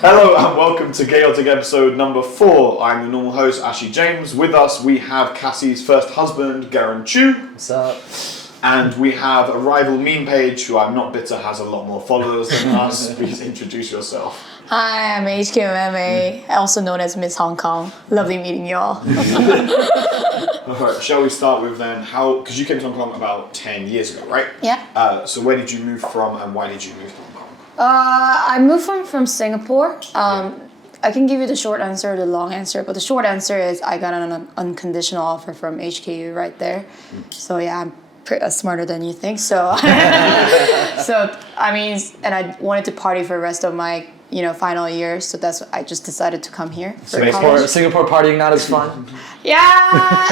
Hello and welcome to Chaotic episode number 4. I'm the normal host, Ashley James. With us we have Cassie's first husband, Garen Chu. What's up? And we have a rival meme page who I'm not bitter has a lot more followers than us. Please introduce yourself. Hi, I'm Hkmehmeh, also known as Miss Hong Kong. Lovely meeting you all. Alright, shall we start with then because you came to Hong Kong about 10 years ago, right? Yeah. So where did you move from and why did you move to Hong Kong? I moved from Singapore. I can give you the short answer or the long answer, but the short answer is I got an unconditional offer from HKU right there. So yeah, I'm smarter than you think. So, so I mean, and I wanted to party for the rest of my final year. So that's I just decided to come here. Singapore partying not as fun. Yeah,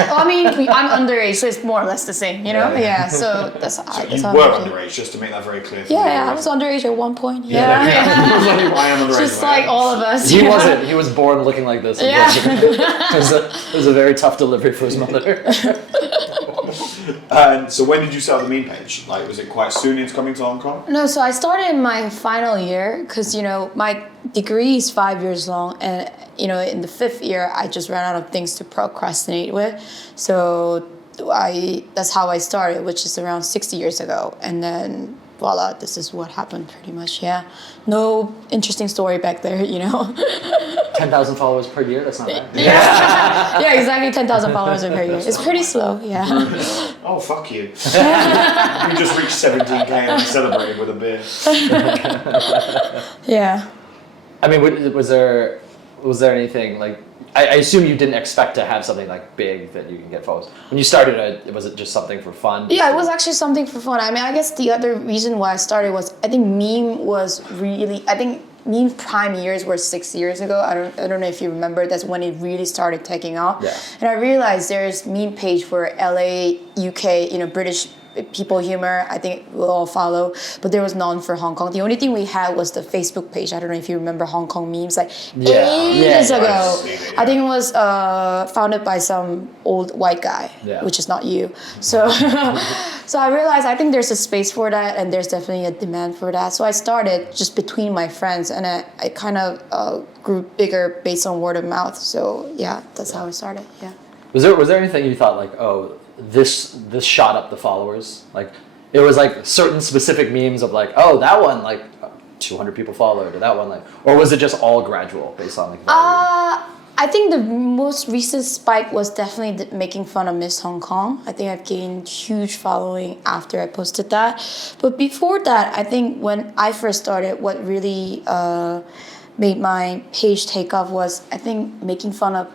well, I mean, I'm underage, so it's more or less the same, Yeah, so that's how You were underage, just to make that very clear. Yeah, I was underage at one point. I am underage. Just like all of us. He wasn't. He was born looking like this. Yeah. It was a very tough delivery for his mother. And so when did you start the meme page? Like, was it quite soon into coming to Hong Kong? No, so I started in my final year because, my degree is 5 years long. And, in the 5th year, I just ran out of things to procrastinate with. So that's how I started, which is around 60 years ago. And then, voila, this is what happened pretty much, yeah. No interesting story back there, 10,000 followers per year, that's not bad. Yeah, exactly, 10,000 followers per year. It's pretty slow, yeah. Oh, fuck you. You just reached 17k and celebrated with a beer. Yeah. I mean, was there anything, like, I assume you didn't expect to have something like big that you can get followers. When you started, was it just something for fun? Yeah, it was actually something for fun. I mean, I guess the other reason why I started was I think meme prime years were 6 years ago. I don't know if you remember. That's when it really started taking off. Yeah. And I realized there's meme page for LA, UK, British people humor. I think we'll all follow, but there was none for Hong Kong. The only thing we had was the Facebook page. I don't know if you remember Hong Kong memes ages ago. I think it was founded by some old white guy, which is not you. So, so I realized I think there's a space for that, and there's definitely a demand for that. So I started just between my friends, and I kind of grew bigger based on word of mouth. So yeah, that's how I started. Yeah. Was there anything you thought like, oh, this shot up the followers? Like, it was like certain specific memes of like, oh, that one like 200 people followed, or that one or was it just all gradual based on like? I think the most recent spike was definitely making fun of Miss Hong Kong. I think I've gained huge following after I posted that. But before that, I think when I first started, what really made my page take off was I think making fun of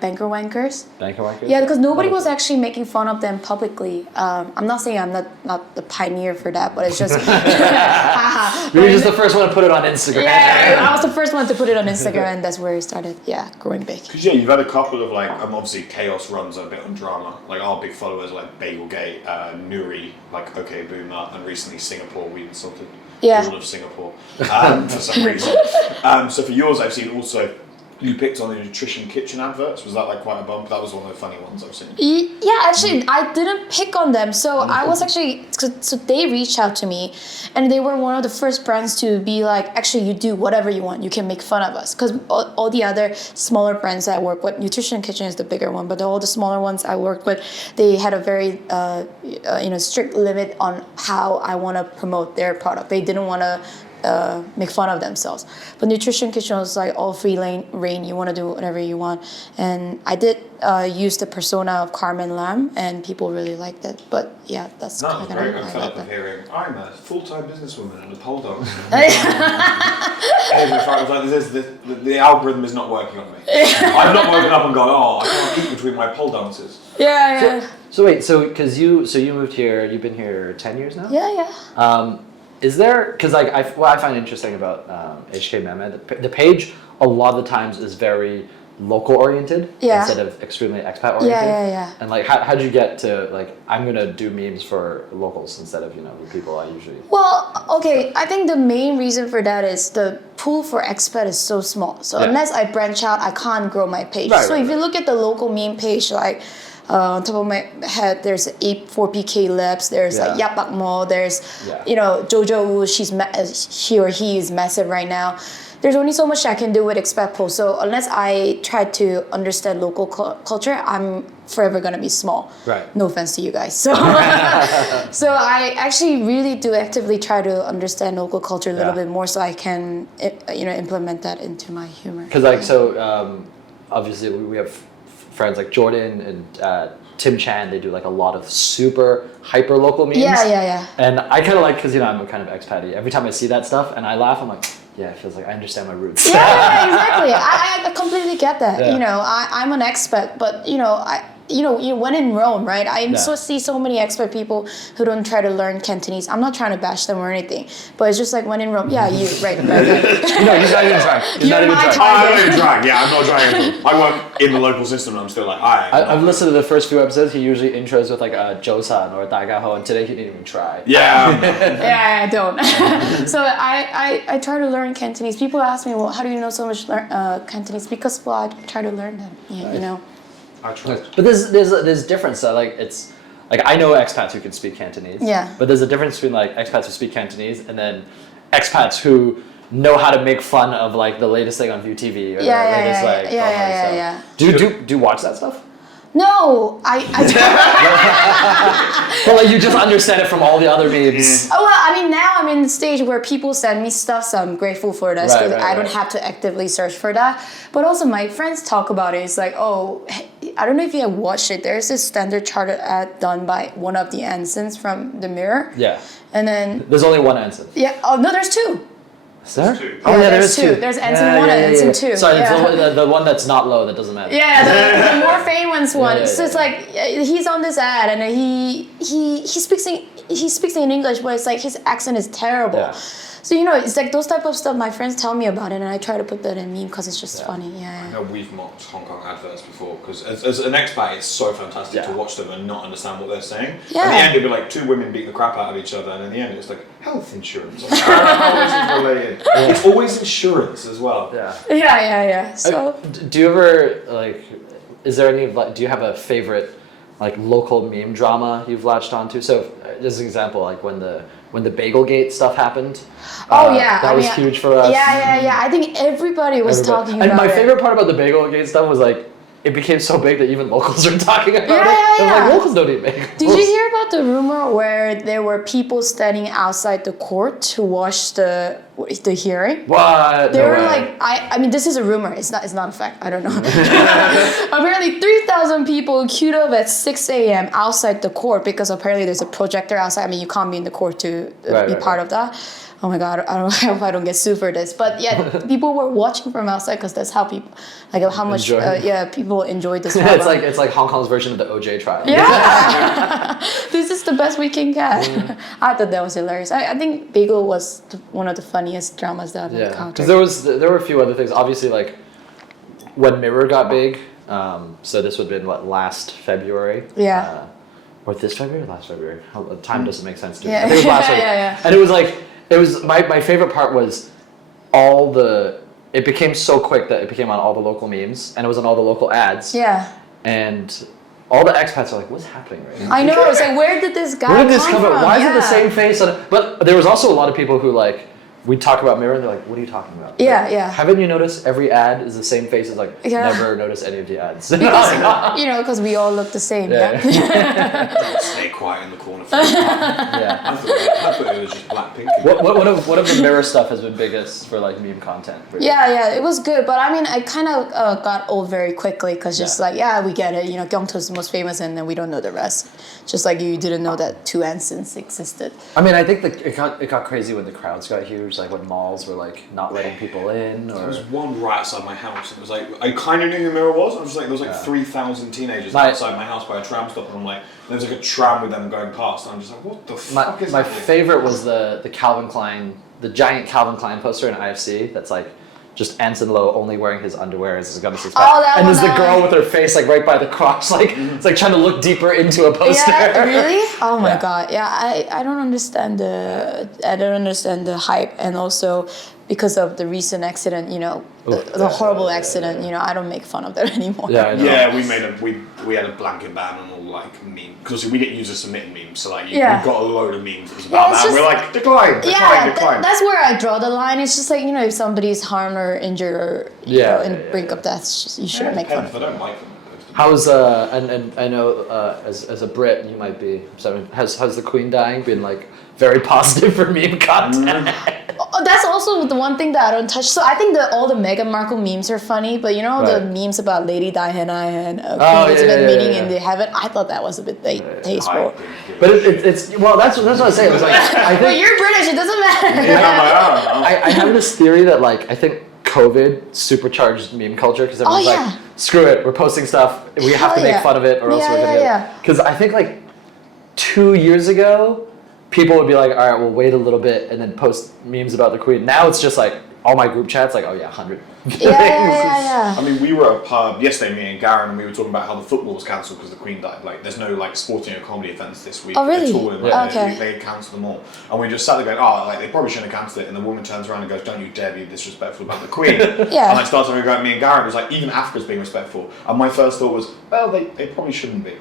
banker wankers. Banker wankers? Yeah, because nobody was actually making fun of them publicly. I'm not saying I'm not the pioneer for that, but it's just... You were just the first one to put it on Instagram. Yeah, I was the first one to put it on Instagram, and that's where it started, growing big. Because you've had a couple of obviously Chaos runs a bit on drama. Like our big followers like Bagelgate, Nuri, like Hkmehmeh, and recently Singapore, we insulted all of Singapore for some reason. So for yours, I've seen also... You picked on the nutrition kitchen adverts. Was that quite a bump? That was one of the funny ones I've seen. Yeah, actually, I didn't pick on them. So I was actually, so they reached out to me, and they were one of the first brands to be like, actually, you do whatever you want. You can make fun of us. Because all the other smaller brands that I work with, Nutrition Kitchen is the bigger one, but all the smaller ones I worked with, they had a very, strict limit on how I want to promote their product. They didn't want to make fun of themselves. But Nutrition Kitchen was like all free reign. You want to do whatever you want. And I did use the persona of Carmen Lam, and people really liked it. But yeah, that's kind of great. I'm fed up of hearing, I'm a full-time businesswoman and a pole dancer. The algorithm is not working on me. I've not woken up and gone, I can't eat between my pole dancers. Yeah. So wait, because you moved here, you've been here 10 years now? Yeah. Is there, because what I find interesting about Hkmehmeh, the page a lot of the times is very local oriented instead of extremely expat oriented. Yeah. And how did you get to I'm gonna do memes for locals instead of the people I usually? Well, okay, I think the main reason for that is the pool for expat is so small. So unless I branch out, I can't grow my page. If you look at the local meme page, On top of my head, there's 4PK Lips, there's like Hkmehmeh, there's Jojo Wu, she or he is massive right now. There's only so much I can do with expat posts. So unless I try to understand local culture, I'm forever gonna be small. Right. No offense to you guys. So, so I actually really do actively try to understand local culture a little bit more, so I can implement that into my humor. Because obviously we have friends like Jordan and Tim Chan. They do like a lot of super hyper local memes. Yeah. And I kind of like, because I'm a kind of expatty. Every time I see that stuff and I laugh, I'm like, yeah, it feels like I understand my roots. Yeah, exactly. I completely get that. Yeah. I'm an expat, but when in Rome, right? I see so many expat people who don't try to learn Cantonese. I'm not trying to bash them or anything, but it's just like when in Rome. Yeah, you right. He's not even trying. You're my target. I'm not even trying. Yeah, I'm not trying. I work in the local system, and I'm still like, I've listened to the first few episodes. He usually intros with like a Josan or a Dagaho, and today he didn't even try. Yeah. Yeah, I don't. So I try to learn Cantonese. People ask me, well, how do you know so much Cantonese? Because I try to learn them. You know. I try. But there's difference. It's like I know expats who can speak Cantonese. Yeah. But there's a difference between like expats who speak Cantonese and then expats who know how to make fun of like the latest thing on ViuTV or the latest yeah. Do you watch that stuff? No, I But like you just understand it from all the other memes. Oh well, I mean now I'm in the stage where people send me stuff, so I'm grateful for that because I don't have to actively search for that. But also my friends talk about it. It's like, oh, I don't know if you have watched it. There's this Standard Chartered ad done by one of the ensigns from the Mirror. Yeah. And then there's only one ensign. Yeah. Oh no, there's two. Is there? Two. Oh yeah, there's two. There's ensign one and ensign two. Sorry, it's the one that's not low. That doesn't matter. Yeah, the more famous one. So it's yeah. like he's on this ad and he speaks in English, but it's like his accent is terrible. Yeah. So it's like those type of stuff my friends tell me about it, and I try to put that in meme because it's just funny. I know we've mocked Hong Kong adverts before because as an expat, it's so fantastic to watch them and not understand what they're saying. Yeah. In the end, it'd be like two women beat the crap out of each other, and in the end, it's like health insurance. How is it related? It's always insurance as well. Yeah. Yeah. So do you ever like? Is there any like? Do you have a favorite like local meme drama you've latched onto? So just an example, like when the Bagelgate stuff happened. That was huge for us. Yeah. I think everybody was talking about it. And my favorite part about the Bagelgate stuff was like it became so big that even locals are talking about it. Yeah. Like locals don't eat bagels. Did you hear about the rumor where there were people standing outside the court to watch the hearing? What? They were like, I mean, this is a rumor. It's not a fact. I don't know. Apparently, 3,000 people queued up at 6 a.m. outside the court because apparently there's a projector outside. I mean, you can't be in the court to be part of that. Oh my God, I hope I don't get sued for this. But yeah, people were watching from outside because that's how people, like how much, people enjoyed this. it's like Hong Kong's version of the OJ trial. Yeah, this is the best we can get. I thought that was hilarious. I think Bagel was one of the funniest dramas that I've encountered. Because there were a few other things. Obviously, like when Mirror got big. So this would have been last February. Yeah. Or this February or last February? Time doesn't make sense to me. Yeah. I think it was last February. Yeah. And it was like. It was my favorite part was it became so quick that it became on all the local memes and it was on all the local ads. Yeah. And all the expats are like, what's happening right now? I know, it's like, where did this guy come from? Why is it the same face? But there was also a lot of people who like, we talk about Mirror and they're like, what are you talking about? Yeah. Haven't you noticed every ad is the same face? It's like, never noticed any of the ads. Because we all look the same. Don't stay quiet in the corner for I thought it was just Blackpink. What of the Mirror stuff has been biggest for like meme content? Yeah, it was good. But I mean, I kind of got old very quickly because just we get it. Gyeongto's the most famous and then we don't know the rest. Just like you didn't know that two ensigns existed. I mean, I think it got crazy when the crowds got huge, like when malls were like not letting people in. Or there was one right outside my house, and it was like I kind of knew who Mirror was. I was like, there was like 3,000 teenagers outside my house by a tram stop, and I'm like, there was like a tram with them going past, and I'm just like, what the fuck is my happening? favorite was the Calvin Klein, the giant Calvin Klein poster in IFC. That's like. Just Anson Lo only wearing his underwear as his gun six pack. And there's the girl with her face like right by the crotch, like it's like trying to look deeper into a poster. Yeah, really? Oh my God. Yeah, I don't understand the hype, and also because of the recent accident, the horrible accident, I don't make fun of that anymore. Yeah, I know. Yeah, we had a blanket ban on all like meme because we get user submitted memes, so like we've got a load of memes that's about that. And we're like decline. That's where I draw the line. It's just like if somebody's harmed or injured or in brink of death, you shouldn't make fun of I don't like them. How's and I know as a Brit you might be. So has the Queen dying been like very positive for meme content? That's also the one thing that I don't touch. So I think all the Meghan Markle memes are funny, but the memes about Lady Diana and Queen Elizabeth meeting in the heaven, I thought that was a bit tasteful. But it's well, that's what I was saying. It's like I think well, you're British. It doesn't matter. I have this theory that like I think COVID supercharged meme culture because everyone's like, screw it, we're posting stuff, we have to make fun of it or else we're gonna get. Because I think like 2 years ago, people would be like, all right, we'll wait a little bit and then post memes about the Queen. Now it's just like all my group chats, like, oh yeah, 100. Yeah. I mean, we were at a pub yesterday, me and Garen, and we were talking about how the football was cancelled because the Queen died. Like, there's no like sporting or comedy events this week at all. Okay. They cancelled them all, and we just sat there going, oh, like they probably shouldn't have cancelled it. And the woman turns around and goes, don't you dare be disrespectful about the Queen. And I started to go, me and Garen was like, even Africa's being respectful. And my first thought was, well, they probably shouldn't be.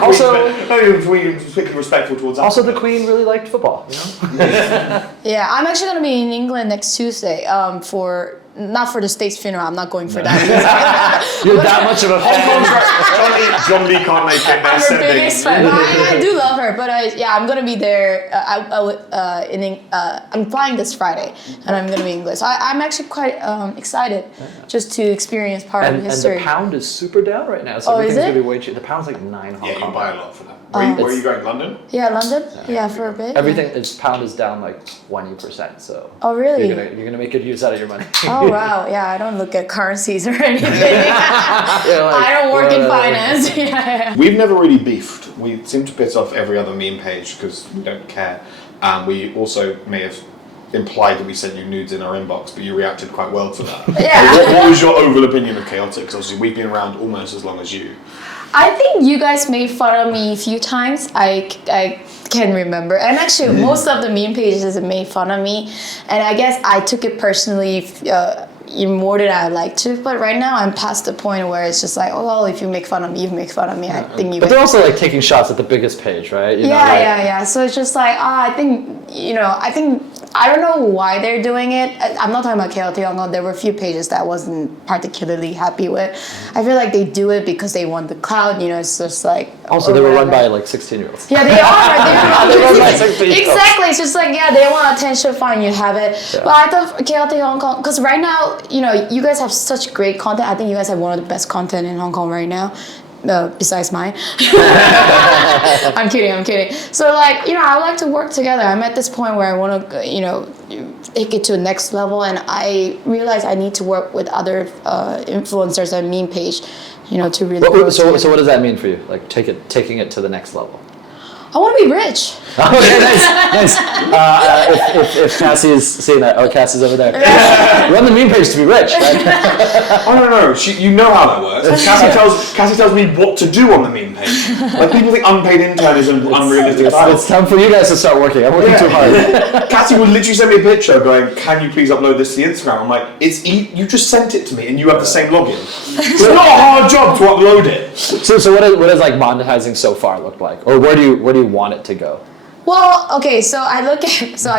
Also, particularly respectful towards. Also, the Queen really liked football. Yeah, I'm actually gonna be in England next Tuesday. For not for the state's funeral. I'm not going for that. You're that much of a fan. John Lee can't make it. I'm her biggest fan. I do love her, but I'm gonna be there. I'm flying this Friday, and I'm gonna be in English. I'm actually quite excited just to experience part of history. And the pound is super down right now, so everything's gonna be way cheap. The pound's like 9 Hong Kong. Yeah, you buy a lot for that. Where are you going? London? Yeah, London. Yeah, for a bit. Everything, pound is down like 20%. So. Oh really? You're gonna make good use out of your money. Oh wow, yeah. I don't look at currencies or anything. I don't work in finance. We've never really beefed. We seem to piss off every other meme page because we don't care. We also may have implied that we sent you nudes in our inbox, but you reacted quite well to that. Yeah. What was your overall opinion of Chaotic? Because obviously we've been around almost as long as you. I think you guys made fun of me a few times. I can remember. And actually, most of the meme pages have made fun of me. And I guess I took it personally more than I'd like to. But right now, I'm past the point where it's just like, oh, well, if you make fun of me, you make fun of me. I think you. But they're also like taking shots at the biggest page, right? Yeah. So it's just like, I don't know why they're doing it. I'm not talking about Chaotic Hong Kong. There were a few pages that I wasn't particularly happy with. I feel like they do it because they want the clout. It's just like. Also, they were run by like 16-years. Yeah, they are. They run by 16-years. Exactly. It's just like, they want attention. Fine, you have it. Yeah. But I thought Chaotic Hong Kong, because right now, you guys have such great content. I think you guys have one of the best content in Hong Kong right now. Besides mine. I'm kidding. So like, I would like to work together. I'm at this point where I want to, take it to the next level, and I realize I need to work with other influencers on meme page, to really grow together. So what does that mean for you? Like taking it to the next level? I want to be rich. Okay, nice. If Cassie is seeing that, Cassie's over there. Run the meme page to be rich. Right? No. You know how that works. Cassie tells me what to do on the meme page. Like people think unpaid intern is an unrealistic title. It's time for you guys to start working. I'm working too hard. Cassie would literally send me a picture going, "Can you please upload this to the Instagram?" I'm like, you just sent it to me and you have the same login. It's not a hard job to upload it. So what does like monetizing so far look like, or where do you want it to go? Well, okay, so I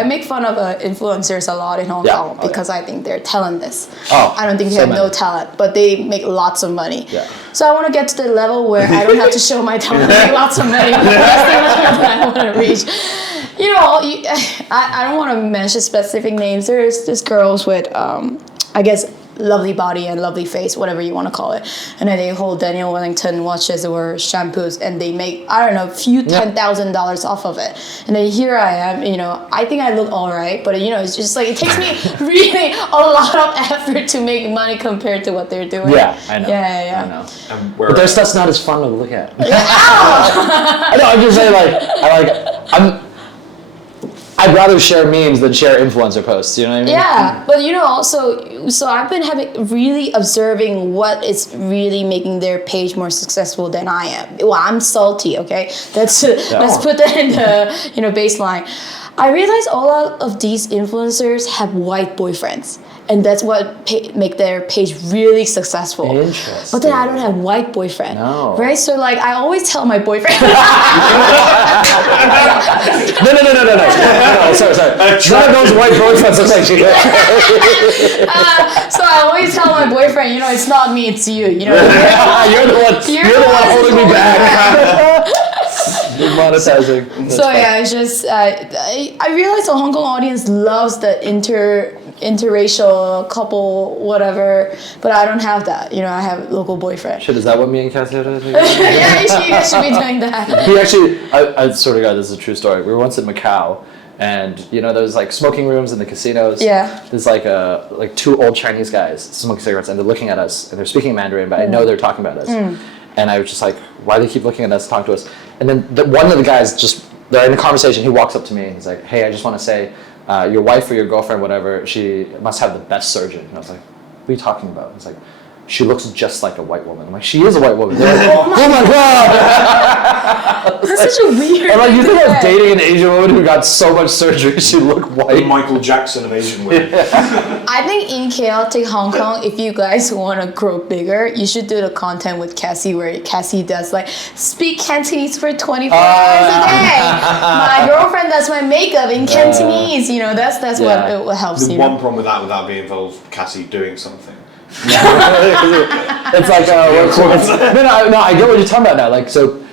make fun of influencers a lot in Hong Kong because I think they're talentless. I don't think they have no talent, but they make lots of money. Yeah. So I want to get to the level where I don't have to show my talent, make lots of money. That's the level that I want to reach. I don't want to mention specific names. There's girls with, I guess, lovely body and lovely face, whatever you want to call it, and then they hold Daniel Wellington watches or shampoos, and they make a few $10,000 off of it. And then here I am, I think I look all right, but it's just like it takes me really a lot of effort to make money compared to what they're doing. Yeah, I know. Yeah. I know. But their stuff's not as fun to look at. I know. I'm just saying, I'd rather share memes than share influencer posts, you know what I mean? Yeah, but so I've been really observing what is really making their page more successful than I am. Well, I'm salty, okay? Let's put that in the baseline. I realized all of these influencers have white boyfriends. And that's what make their page really successful. Interesting. But then I don't have white boyfriend. No. Right? So like I always tell my boyfriend. No. Sorry. None of those white boyfriends look like you. So I always tell my boyfriend, it's not me, it's you. You're the one holding me back. You're monetizing. So yeah, it's just I realized the Hong Kong audience loves the interracial couple, whatever, but I don't have that. I have local boyfriend. Shit, is that what me and Cassie had to do? Yeah, you guys should be doing that. He actually, I swear to God, this is a true story. We were once in Macau, and there's like smoking rooms in the casinos. Yeah. There's like two old Chinese guys smoking cigarettes, and they're looking at us, and they're speaking Mandarin, but I know they're talking about us. And I was just like, why do they keep looking at us, talking to us? And then one of the guys they're in a conversation, he walks up to me, and he's like, hey, I just want to say, your wife or your girlfriend, whatever, she must have the best surgeon. And I was like, what are you talking about? He's like, she looks just like a white woman. I'm like, she is a white woman. They're like, oh my God! That's such a weird. I'm like, you think I was dating an Asian woman who got so much surgery she looked white? The Michael Jackson of Asian women. I think in chaotic Hong Kong, if you guys want to grow bigger, you should do the content with Cassie where Cassie does like speak Cantonese for 24 hours a day. My girlfriend does my makeup in Cantonese. That's what helps. The one problem with that without being involved, Cassie doing something. It's like no, I get what you're talking about now. Like, so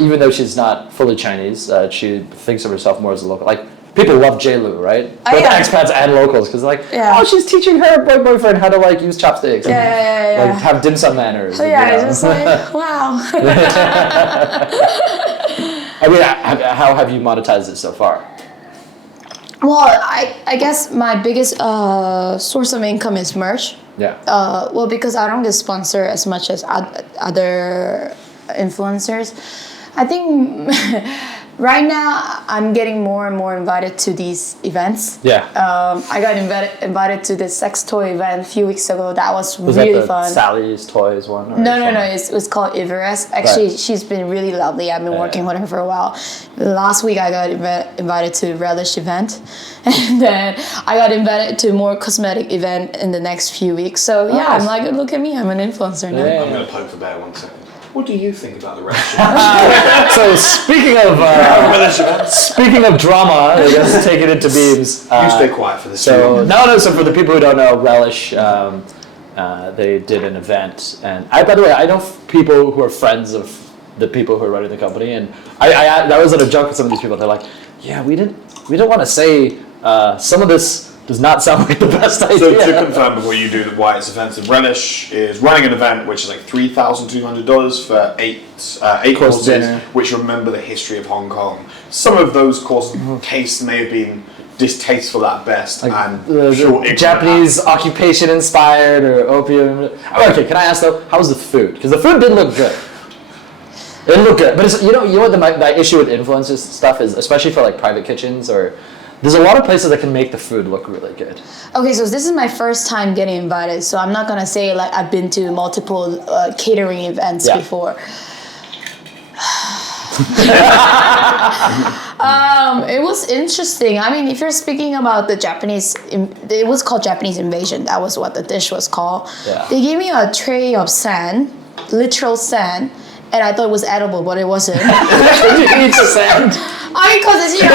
even though she's not fully Chinese, she thinks of herself more as a local. Like, people love J-Lu, right? Both expats and locals, because like, she's teaching her boyfriend how to like use chopsticks. Yeah. Like have dim sum manners. It's just like wow. I mean, how have you monetized it so far? Well, I guess my biggest source of income is merch. Yeah. Well, because I don't get sponsored as much as other influencers. I think right now I'm getting more and more invited to these events. Yeah. I got invited to the sex toy event a few weeks ago. That was Was really that the fun. Sally's Toys one? Or No. It was called ERASER. Actually, Right. she's been really lovely. I've been working with her for a while. Last week, I got invited to Relish event, and then I got invited to more cosmetic event in the next few weeks. So yeah, Nice. I'm like, look at me, I'm an influencer now. Yeah. I'm going to poke the bear 1 second. What do you think about the relish? So speaking of drama, I guess take it into beams. You stay quiet for this. So so for the people who don't know, Relish, they did an event, and by the way, I know people who are friends of the people who are running the company, and I that was at a joke with some of these people. They're like, yeah, we don't want to say some of this does not sound like the best idea. So to confirm before you do why it's offensive, Relish is running an event which is like $3,200 for eight courses, dinner. which remember the history of Hong Kong. Some of those course tastes may have been distasteful at best, and Japanese occupation inspired or opium. Okay, can I ask though, how was the food? Because the food did look good. It looked good, but it's, you know what the issue with influencers stuff is, especially for like private kitchens or. There's a lot of places that can make the food look really good. Okay, so this is my first time getting invited, so I'm not gonna say like I've been to multiple catering events before. It was interesting. I mean, if you're speaking about the Japanese, it was called Japanese invasion. That was what the dish was called. Yeah. They gave me a tray of sand, literal sand, and I thought it was edible, but it wasn't. Did you eat the sand? I mean, because it's, I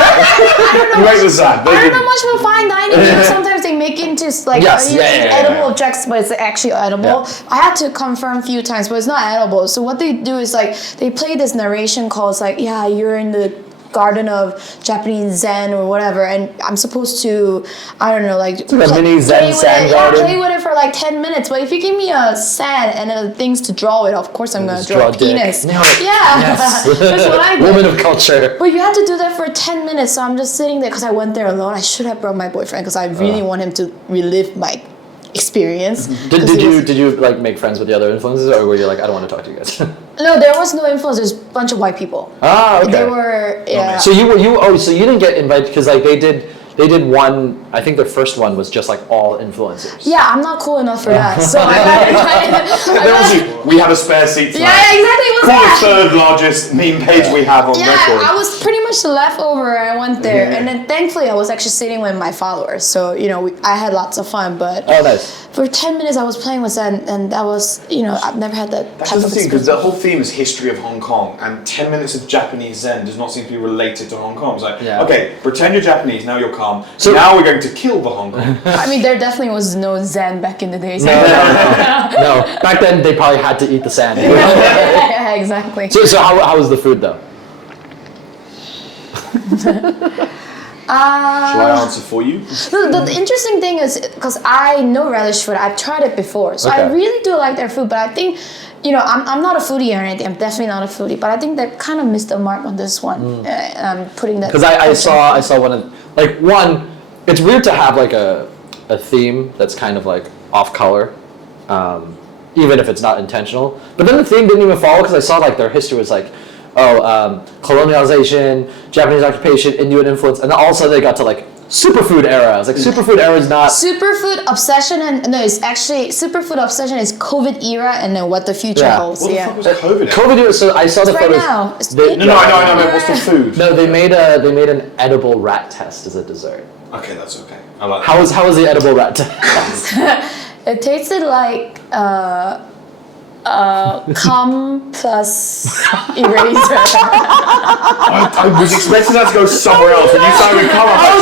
don't know. You like the sand? I don't know much about fine dining. Sometimes they make into like edible objects, but it's actually edible. Yeah. I had to confirm a few times, but it's not edible. So what they do is like they play this narration called like, yeah, you're in the garden of Japanese Zen or whatever, and I'm supposed to, I don't know, like mini Zen sand garden. Play with it for like 10 minutes. But if you give me a sand and things to draw with, of course I'm gonna draw a penis. No. Yeah, Yes. that's what I did. Woman of culture. But you had to do that for 10 minutes, so I'm just sitting there because I went there alone. I should have brought my boyfriend because I really want him to relive my experience. Did you like make friends with the other influencers, or were you like, I don't want to talk to you guys? No, there was no influence. There's a bunch of white people. Ah, okay. They were So you didn't get invited because like they did one I think their first one was just like all influencers. Yeah, I'm not cool enough for that. So we have a spare seat tonight. Yeah, exactly. It was that. Third largest meme page we have on record. I was pretty much the leftover. I went there, and then thankfully I was actually sitting with my followers. So I had lots of fun. But nice. For 10 minutes I was playing with Zen, and that was I've never had that That's type of the thing, because experience. the whole theme is history of Hong Kong, and 10 minutes of Japanese Zen does not seem to be related to Hong Kong. It's like, okay, pretend you're Japanese, now you're calm. So now we're going to kill the Hong Kong. I mean, there definitely was no Zen back in the days. No. Back then they probably had to eat the sand. Yeah, exactly. So how was the food though? Shall I answer for you? The interesting thing is, because I know relish food, I've tried it before, so I really do like their food. But I think, I'm not a foodie or anything. I'm definitely not a foodie. But I think they kind of missed the mark on this one. I'm putting that. Because I saw one of one. It's weird to have like a theme that's kind of like off color, even if it's not intentional. But then the theme didn't even follow, because I saw like their history was like, colonialization, Japanese occupation, Inuit influence, and then all of a sudden they got to like superfood era. I was like, superfood era is not superfood obsession, and no, it's actually superfood obsession is COVID era, and then what the future holds. What the fuck was COVID era? COVID era. So I saw the photos. Now. I know. What's the food? No, they made an edible rat test as a dessert. Okay, that's okay. I like How was the edible rat test? It tasted like cum plus eraser. I was expecting that to go somewhere else, and you started with cum. I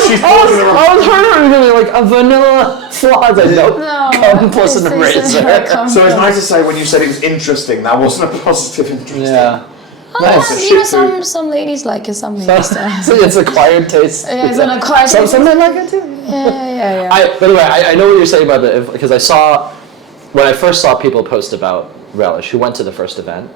was hearing like a vanilla flaw. I was like, nope, cum plus an eraser. So it's nice to say when you said it was interesting, that wasn't a positive interesting. Yeah. Nice. Some ladies like it, some ladies don't. So it's acquired taste. Yeah, it's an acquired taste. Some men like it too. Yeah. By the way, I know what you're saying about it, because I saw, when I first saw people post about Relish who went to the first event,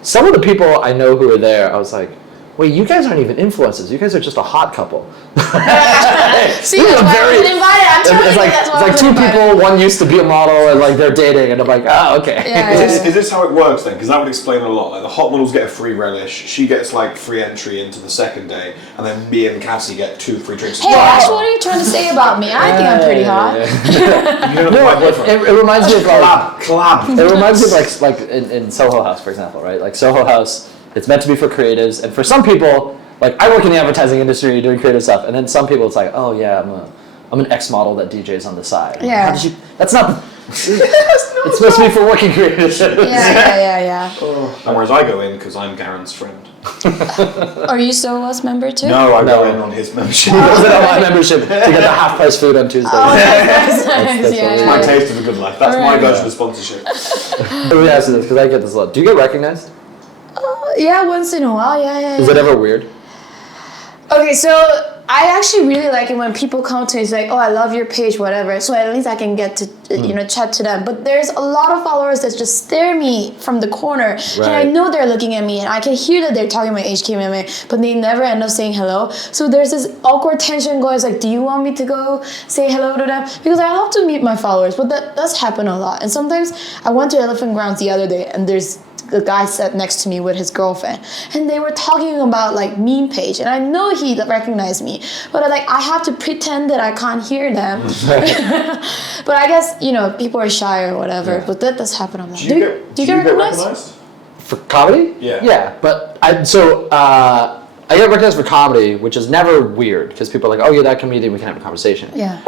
some of the people I know who were there, I was like, wait, you guys aren't even influencers. You guys are just a hot couple. See, that's why I wasn't invited. I'm telling you, that's why I it's like two people, one used to be a model, and like they're dating, and I'm like, okay. Is this how it works then? Because that would explain a lot. Like the hot models get a free relish, she gets like free entry into the second day, and then me and Cassie get 2 free drinks. Hey, Ash, what are you trying to say about me? I think I'm pretty hot. It reminds me of like collab. It reminds me of like in Soho House, for example, right? Like Soho House, it's meant to be for creatives, and for some people, like I work in the advertising industry doing creative stuff, and then some people it's like, oh yeah, I'm an ex-model that DJs on the side. Yeah. How did you? That's not. It's supposed to be for working creatives. Yeah. And whereas I go in because I'm Garen's friend. Are you Soho's member too? No, I go in on his membership. He goes in on my membership to get the half-price food on Tuesdays. Oh, that's nice. It's my taste of a good life. That's my version of sponsorship. Let me ask you this, because I get this a lot. Do you get recognized? Yeah, once in a while. Yeah. Is it ever weird? Okay, so I actually really like it when people come to me, it's like, oh, I love your page, whatever. So at least I can get to, chat to them. But there's a lot of followers that just stare me from the corner. Right. And I know they're looking at me, and I can hear that they're talking about Hkmehmeh, but they never end up saying hello. So there's this awkward tension going. It's like, do you want me to go say hello to them? Because I love to meet my followers, but that does happen a lot. And sometimes I went to Elephant Grounds the other day, and there's the guy sat next to me with his girlfriend, and they were talking about like meme page, and I know he recognized me, but I have to pretend that I can't hear them. But I guess people are shy or whatever. Yeah. But that does happen on that. Do you get recognized for comedy? Yeah, but I get recognized for comedy, which is never weird because people are like, oh, you're that comedian, we can have a conversation. Yeah.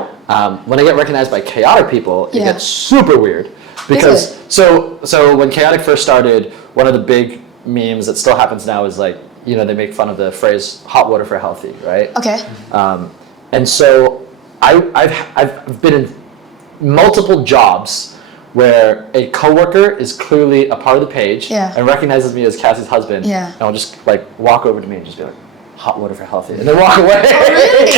When I get recognized by chaotic people, it gets super weird. Because so when Chaotic first started, one of the big memes that still happens now is like, they make fun of the phrase "hot water for healthy," right? Okay. And so I've been in multiple jobs where a coworker is clearly a part of the page and recognizes me as Cassie's husband, and I'll just like walk over to me and just be like, hot water for healthy, and then walk away. Oh, really?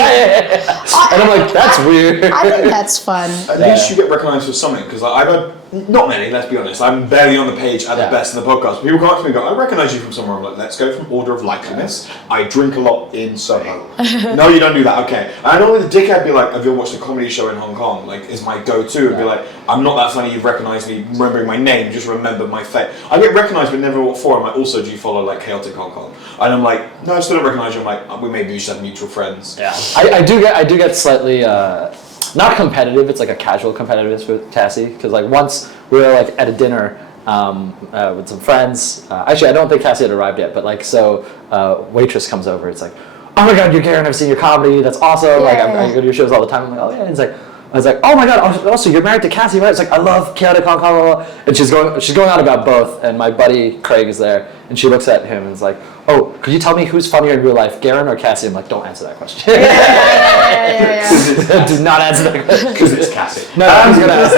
And I'm like, that's weird. I think that's fun. At least you get recognized for something, because I've had Not many, let's be honest. I'm barely on the page at the best in the podcast. People come up to me and go, I recognise you from somewhere. I'm like, let's go from order of likeliness. I drink a lot in Soho. No, you don't do that, okay. And normally the dickhead be like, have you ever watched a comedy show in Hong Kong? Like, is my go-to. And be like, I'm not that funny, you've recognised me, remembering my name, just remember my face. I get recognised but never what for. I'm like, also, do you follow like Chaotic Hong Kong? And I'm like, no, I still don't recognise you. I'm like, we maybe we should have mutual friends. Yeah. I do get slightly, not competitive, it's like a casual competitiveness with Cassie, because like once we were like at a dinner with some friends, actually I don't think Cassie had arrived yet, but like so waitress comes over, it's like, oh my god, you're Karen, I've seen your comedy, that's awesome, I go to your shows all the time. I'm like, oh yeah, and it's like, I was like, oh my god, also you're married to Cassie, right? It's like, I love Chaotic Hong Kong, and she's going on about both, and my buddy Craig is there, and she looks at him and is like, oh, could you tell me who's funnier in real life, Garen or Cassie? I'm like, don't answer that question. Do not answer that question. Because it's Cassie. No, I'm going to answer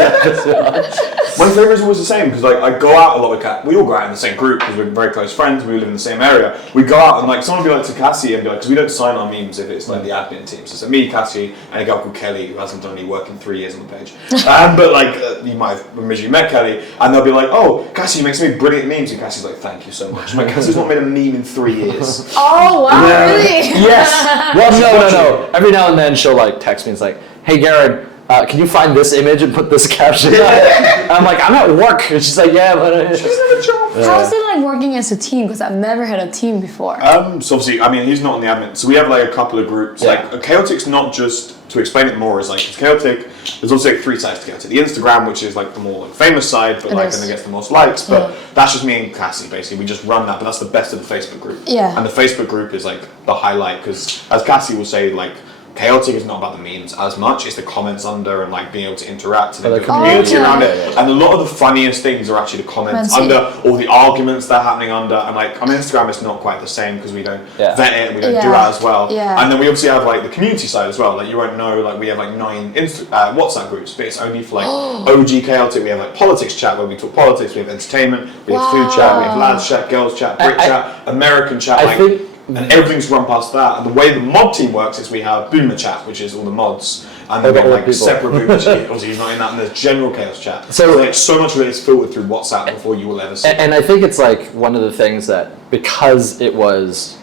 that. My flavour is always the same, because like I go out a lot with Cassie. We all go out in the same group because we're very close friends. We live in the same area. We go out and like someone will be like to Cassie and be like, because we don't sign our memes if it's like the admin team. So it's me, Cassie, and a girl called Kelly who hasn't done any work in 3 years on the page. But like you might have originally met Kelly, and they'll be like, oh, Cassie makes me brilliant memes, and Cassie's like, thank you so much. I'm like, Cassie's not made a meme in 3 years. Oh wow, really? Yes. Well, no. Every now and then she'll like text me and it's like, hey Garen, can you find this image and put this caption on it? I'm like, I'm at work. And she's like, yeah, but... She's never job. How's it like working as a team? Because I've never had a team before. So obviously, I mean, he's not on the admin. So we have like a couple of groups. Yeah. Like, Chaotic's not just, to explain it more, is like, it's Chaotic. There's also like 3 sides to Chaotic. The Instagram, which is like the more like famous side, but like, and it gets the most likes. But that's just me and Cassie, basically. We just run that, but that's the best of the Facebook group. Yeah. And the Facebook group is like the highlight, because as Cassie will say, like, Chaotic is not about the memes as much, it's the comments under and like being able to interact and the community around it. And a lot of the funniest things are actually the comments under, or the arguments that are happening under. And like on Instagram it's not quite the same because we don't vet it and we don't do that as well. And then we obviously have like the community side as well. Like you won't know, like we have like 9 WhatsApp groups, but it's only for like OG Chaotic. We have like politics chat where we talk politics, we have entertainment, we have food chat, we have lads chat, girls chat, Brit chat, American chat, and everything's run past that. And the way the mod team works is we have Boomer Chat, which is all the mods, and then we have like separate Boomer Chat. Obviously, he's not in that, and there's general Chaos Chat. So like, so much of it is filtered through WhatsApp before you will ever see. And I think it's like one of the things that, because it was,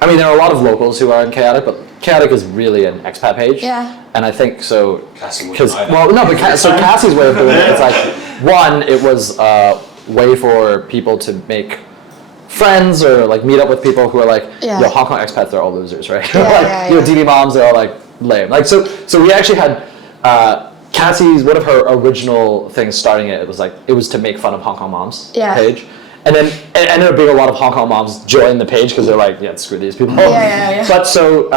I mean, there are a lot of locals who are in Chaotic, but Chaotic is really an expat page. Yeah. And I think so, because so Cassie's way of doing it, it's like, one, it was a way for people to make friends or like meet up with people who are like, yo, Hong Kong expats, they're all losers, right? You know, DB moms, they're all like lame. Like so we actually had Cassie's, one of her original things starting it was like, it was to make fun of Hong Kong moms page. And then it ended up being a lot of Hong Kong moms join the page because they're like, yeah, screw these people. But so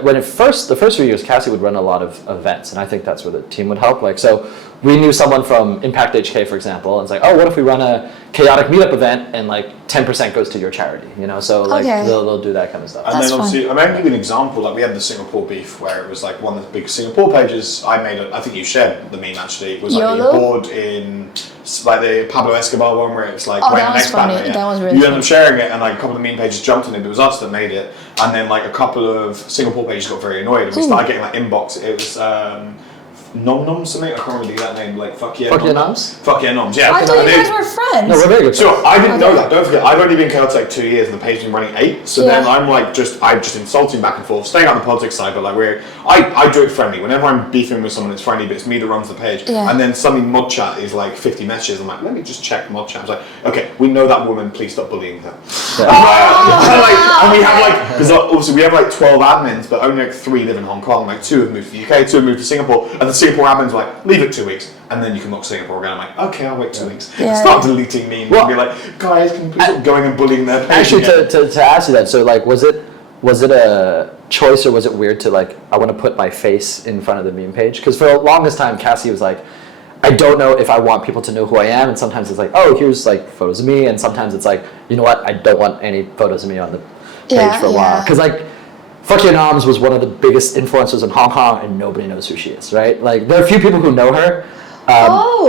when the first few years, Cassie would run a lot of events, and I think that's where the team would help. Like, so we knew someone from Impact HK, for example, and it's like, oh, what if we run a Chaotic meetup event and like 10% goes to your charity, you know? So like they'll do that kind of stuff. And then obviously, I mean, I'll give you an example. Like we had the Singapore beef where it was like one of the big Singapore pages. I made it. I think you shared the meme actually. It was like the board in like the Pablo Escobar one where it's like that was funny. That was really you ended up sharing it, and like a couple of the meme pages jumped on it. But it was us that made it, and then like a couple of Singapore pages got very annoyed, and we started getting like inbox. It was. Nom Nom something, I can't remember the exact name, like Fuck Yeah Noms? Fuck Yeah Noms, yeah. I thought you guys were friends. No, we're very good friends. Sure, I didn't know that, don't forget, I've only been Chaotic like 2 years and the page's been running 8, so then I'm like I'm just insulting back and forth, staying on the politics side, but like I do it friendly, whenever I'm beefing with someone it's friendly, but it's me that runs the page, and then suddenly mod chat is like 50 messages, I'm like, let me just check mod chat, I was like, okay, we know that woman, please stop bullying her. And we have like, because obviously we have like 12 admins, but only like 3 live in Hong Kong, like 2 have moved to the UK, 2 have moved to Singapore, and the Singapore admins are like, leave it 2 weeks, and then you can lock Singapore again. I'm like, okay, I'll wait 2 weeks. Start deleting memes and be like, guys, can you please stop going and bullying their page? Actually, to ask you that, so like, was it a choice or was it weird to like, I want to put my face in front of the meme page? Because for the longest time, Cassie was like, I don't know if I want people to know who I am, and sometimes it's like, oh, here's like photos of me, and sometimes it's like, you know what, I don't want any photos of me on the page for a while. Because like, Fuck Your Noms was one of the biggest influencers in Hong Kong, and nobody knows who she is, right? Like, there are a few people who know her.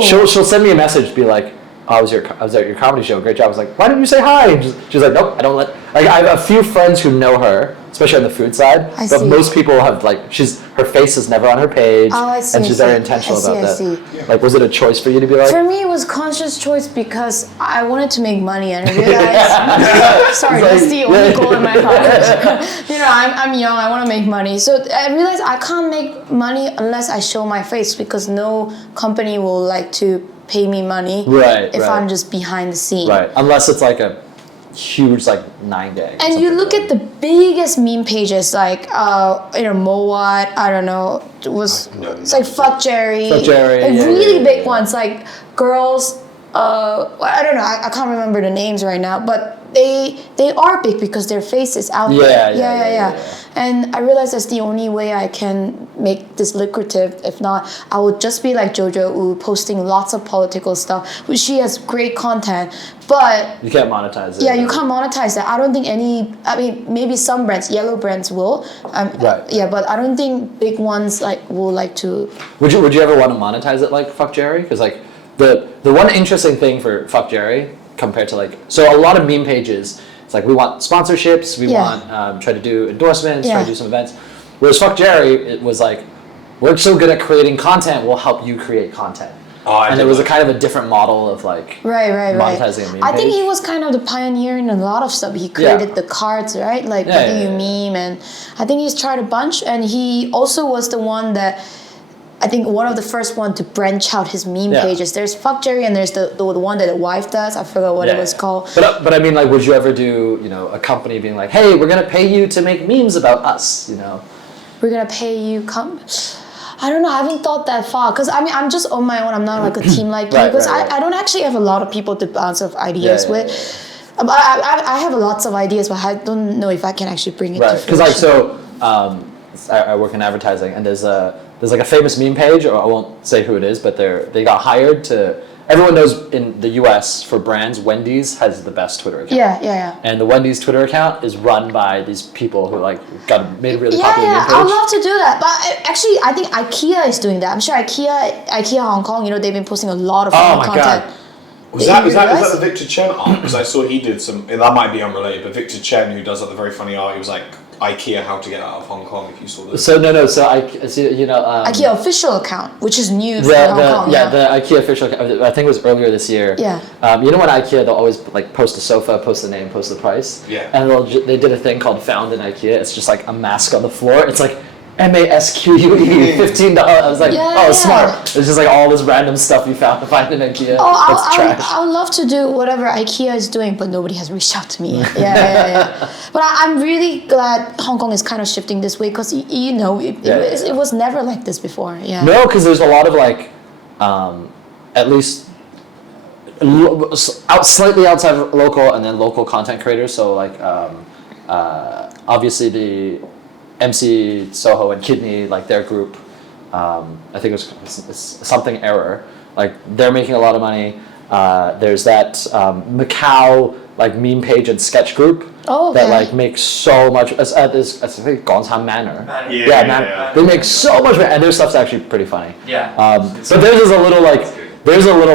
She'll send me a message, be like, oh, I was at your comedy show, great job. I was like, why didn't you say hi? And she's like, nope, I don't let, like, I have a few friends who know her, especially on the food side, but most people have, like, she's her face is never on her page, Oh, I see, and she's I see. very intentional I see, about I that. see. Yeah. Like, was it a choice for you to be like? For me, it was conscious choice because I wanted to make money, and I realized, sorry, It's that's like- the only yeah. goal in my life. You know, I'm young, I want to make money. So I realized I can't make money unless I show my face because no company will like to pay me money Right, if right. I'm just behind the scene. Right, unless it's like a huge like 9-gag. And you look at the biggest meme pages like Mowat, I don't know, it's like Fuck Jerry. Fuck Jerry, like yeah, really yeah, big yeah. ones like girls. I don't know, I can't remember the names right now, but they are big because their face is out there. Yeah. And I realized that's the only way I can make this lucrative. If not, I would just be like Jojo Wu, posting lots of political stuff, which she has great content, but You can't monetize it. yeah, you can't monetize that. I don't think maybe some brands, yellow brands will. Right. Yeah, but I don't think big ones like will like to. Would you ever want to monetize it like Fuck Jerry? Because like the one interesting thing for Fuck Jerry compared to like, so a lot of meme pages, it's like we want sponsorships, we want try to do endorsements, try to do some events. Whereas Fuck Jerry, it was like, we're so good at creating content, we'll help you create content. And it was a kind of a different model of like monetizing a meme I think page. he was kind of the pioneer in a lot of stuff. He created the cards, right? Like you meme, and I think he's tried a bunch. And he also was the one that I think one of the first one to branch out his meme pages. There's Fuck Jerry, and there's the one that the wife does. I forgot what it was called. But I mean, like, would you ever do a company being like, hey, we're gonna pay you to make memes about us, We're gonna pay you I don't know. I haven't thought that far because I mean I'm just on my own. I'm not like a team like you because I don't actually have a lot lot of people to bounce off ideas with. I have lots of ideas, but I don't know if I can actually bring it to fruition. Because like I work in advertising, and there's like a famous meme page, or I won't say who it is, but they got hired to. Everyone knows in the U.S. for brands, Wendy's has the best Twitter account. Yeah. And the Wendy's Twitter account is run by these people who like made a really popular meme page. I'd love to do that, but actually, I think IKEA is doing that. I'm sure IKEA Hong Kong. They've been posting a lot of content. God. Was that the Victor Chen art? Because I saw he did some. That might be unrelated, but Victor Chen, who does like the very funny art, he was like IKEA how to get out of Hong Kong. If you saw this. So no. So IKEA official account, which is new for Hong Kong. The IKEA official account. I think it was earlier this year. Yeah. When IKEA, they'll always like post a sofa, post the name, post the price. Yeah. And they did a thing called Found in IKEA. It's just like a mask on the floor. It's like MASQUE, $15. I was like, smart. It's just like all this random stuff you find in IKEA. That's trash. I would love to do whatever IKEA is doing, but nobody has reached out to me yet. Yeah. But I'm really glad Hong Kong is kind of shifting this way because it was never like this before. Yeah. No, because there's a lot of like, at least slightly outside of local and then local content creators. So like, obviously the MC Soho and Kidney, like their group, I think it's something error. Like they're making a lot of money. There's that Macau like meme page and sketch group that like makes so much. I think Gongchan Manor. Yeah. They make so much, and their stuff's actually pretty funny. Yeah. But theirs is a little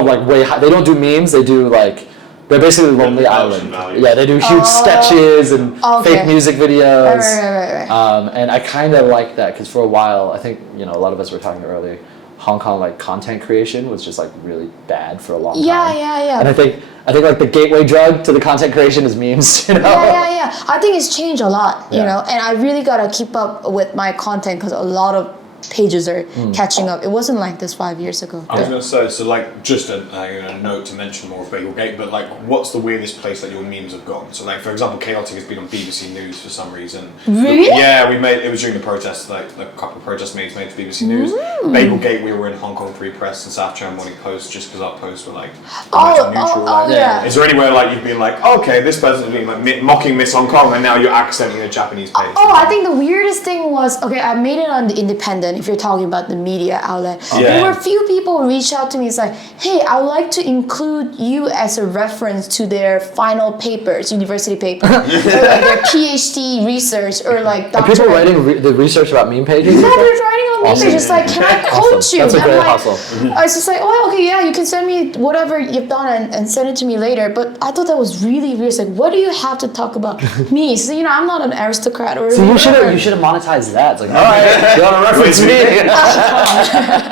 like way high. They don't do memes. They do like. They're basically Lonely Island. Yeah, they do huge sketches and fake music videos. Right. And I kind of like that because for a while, I think a lot of us were talking earlier, Hong Kong like content creation was just like really bad for a long time. Yeah. And I think like the gateway drug to the content creation is memes. Yeah. I think it's changed a lot, and I really gotta keep up with my content because a lot of pages are catching up. It wasn't like this 5 years ago. I was going to say, so like just a note to mention more of Bagelgate, but like what's the weirdest place that your memes have gone? So like for example, Chaotic has been on BBC News for some reason. Really? Yeah, it was during the protests, like a couple of protest memes made to BBC News. Bagelgate, we were in Hong Kong Free Press and South China Morning Post just because our posts were like neutral. Yeah. Is there anywhere like you've been like, okay, this person's been like mocking Miss Hong Kong and now you're accenting a Japanese page? I think the weirdest thing was I made it on the Independent. person if you're talking about the media outlet. Yeah. There were a few people who reached out to me. It's like, hey, I would like to include you as a reference to their final papers, university papers, or like their PhD research, or like Are people writing the research about meme pages? Yeah, they're writing on meme pages. Like, can I quote you? That's a And great I'm like, hustle. I was just like, oh, okay, yeah, you can send me whatever you've done and send it to me later. But I thought that was really weird. It's like, what do you have to talk about me? So, I'm not an aristocrat or So you whatever. should have monetized that. It's like, all right, you want to reference me?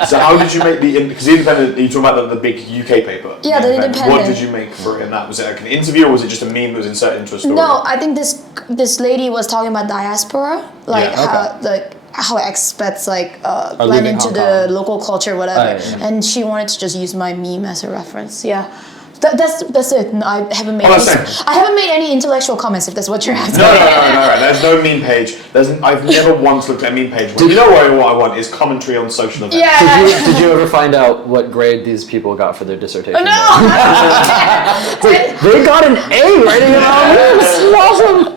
So how did you make because the Independent, you talking about the big UK paper? Yeah, the Independent. What did you make for it in that? Was it like an interview or was it just a meme that was inserted into a story? No, I think this lady was talking about diaspora, like how expats blend leaving into Hong the Kong. local culture, whatever. Oh, yeah. And she wanted to just use my meme as a reference. Yeah. That's it. No, I haven't made. I haven't made any intellectual comments. If that's what you're asking. No. There's no meme page. I've never once looked at a meme page. Well, you know what I want is commentary on social events. Yeah. Did you ever find out what grade these people got for their dissertation? No. It's like, they got an A writing about memes. This is awesome.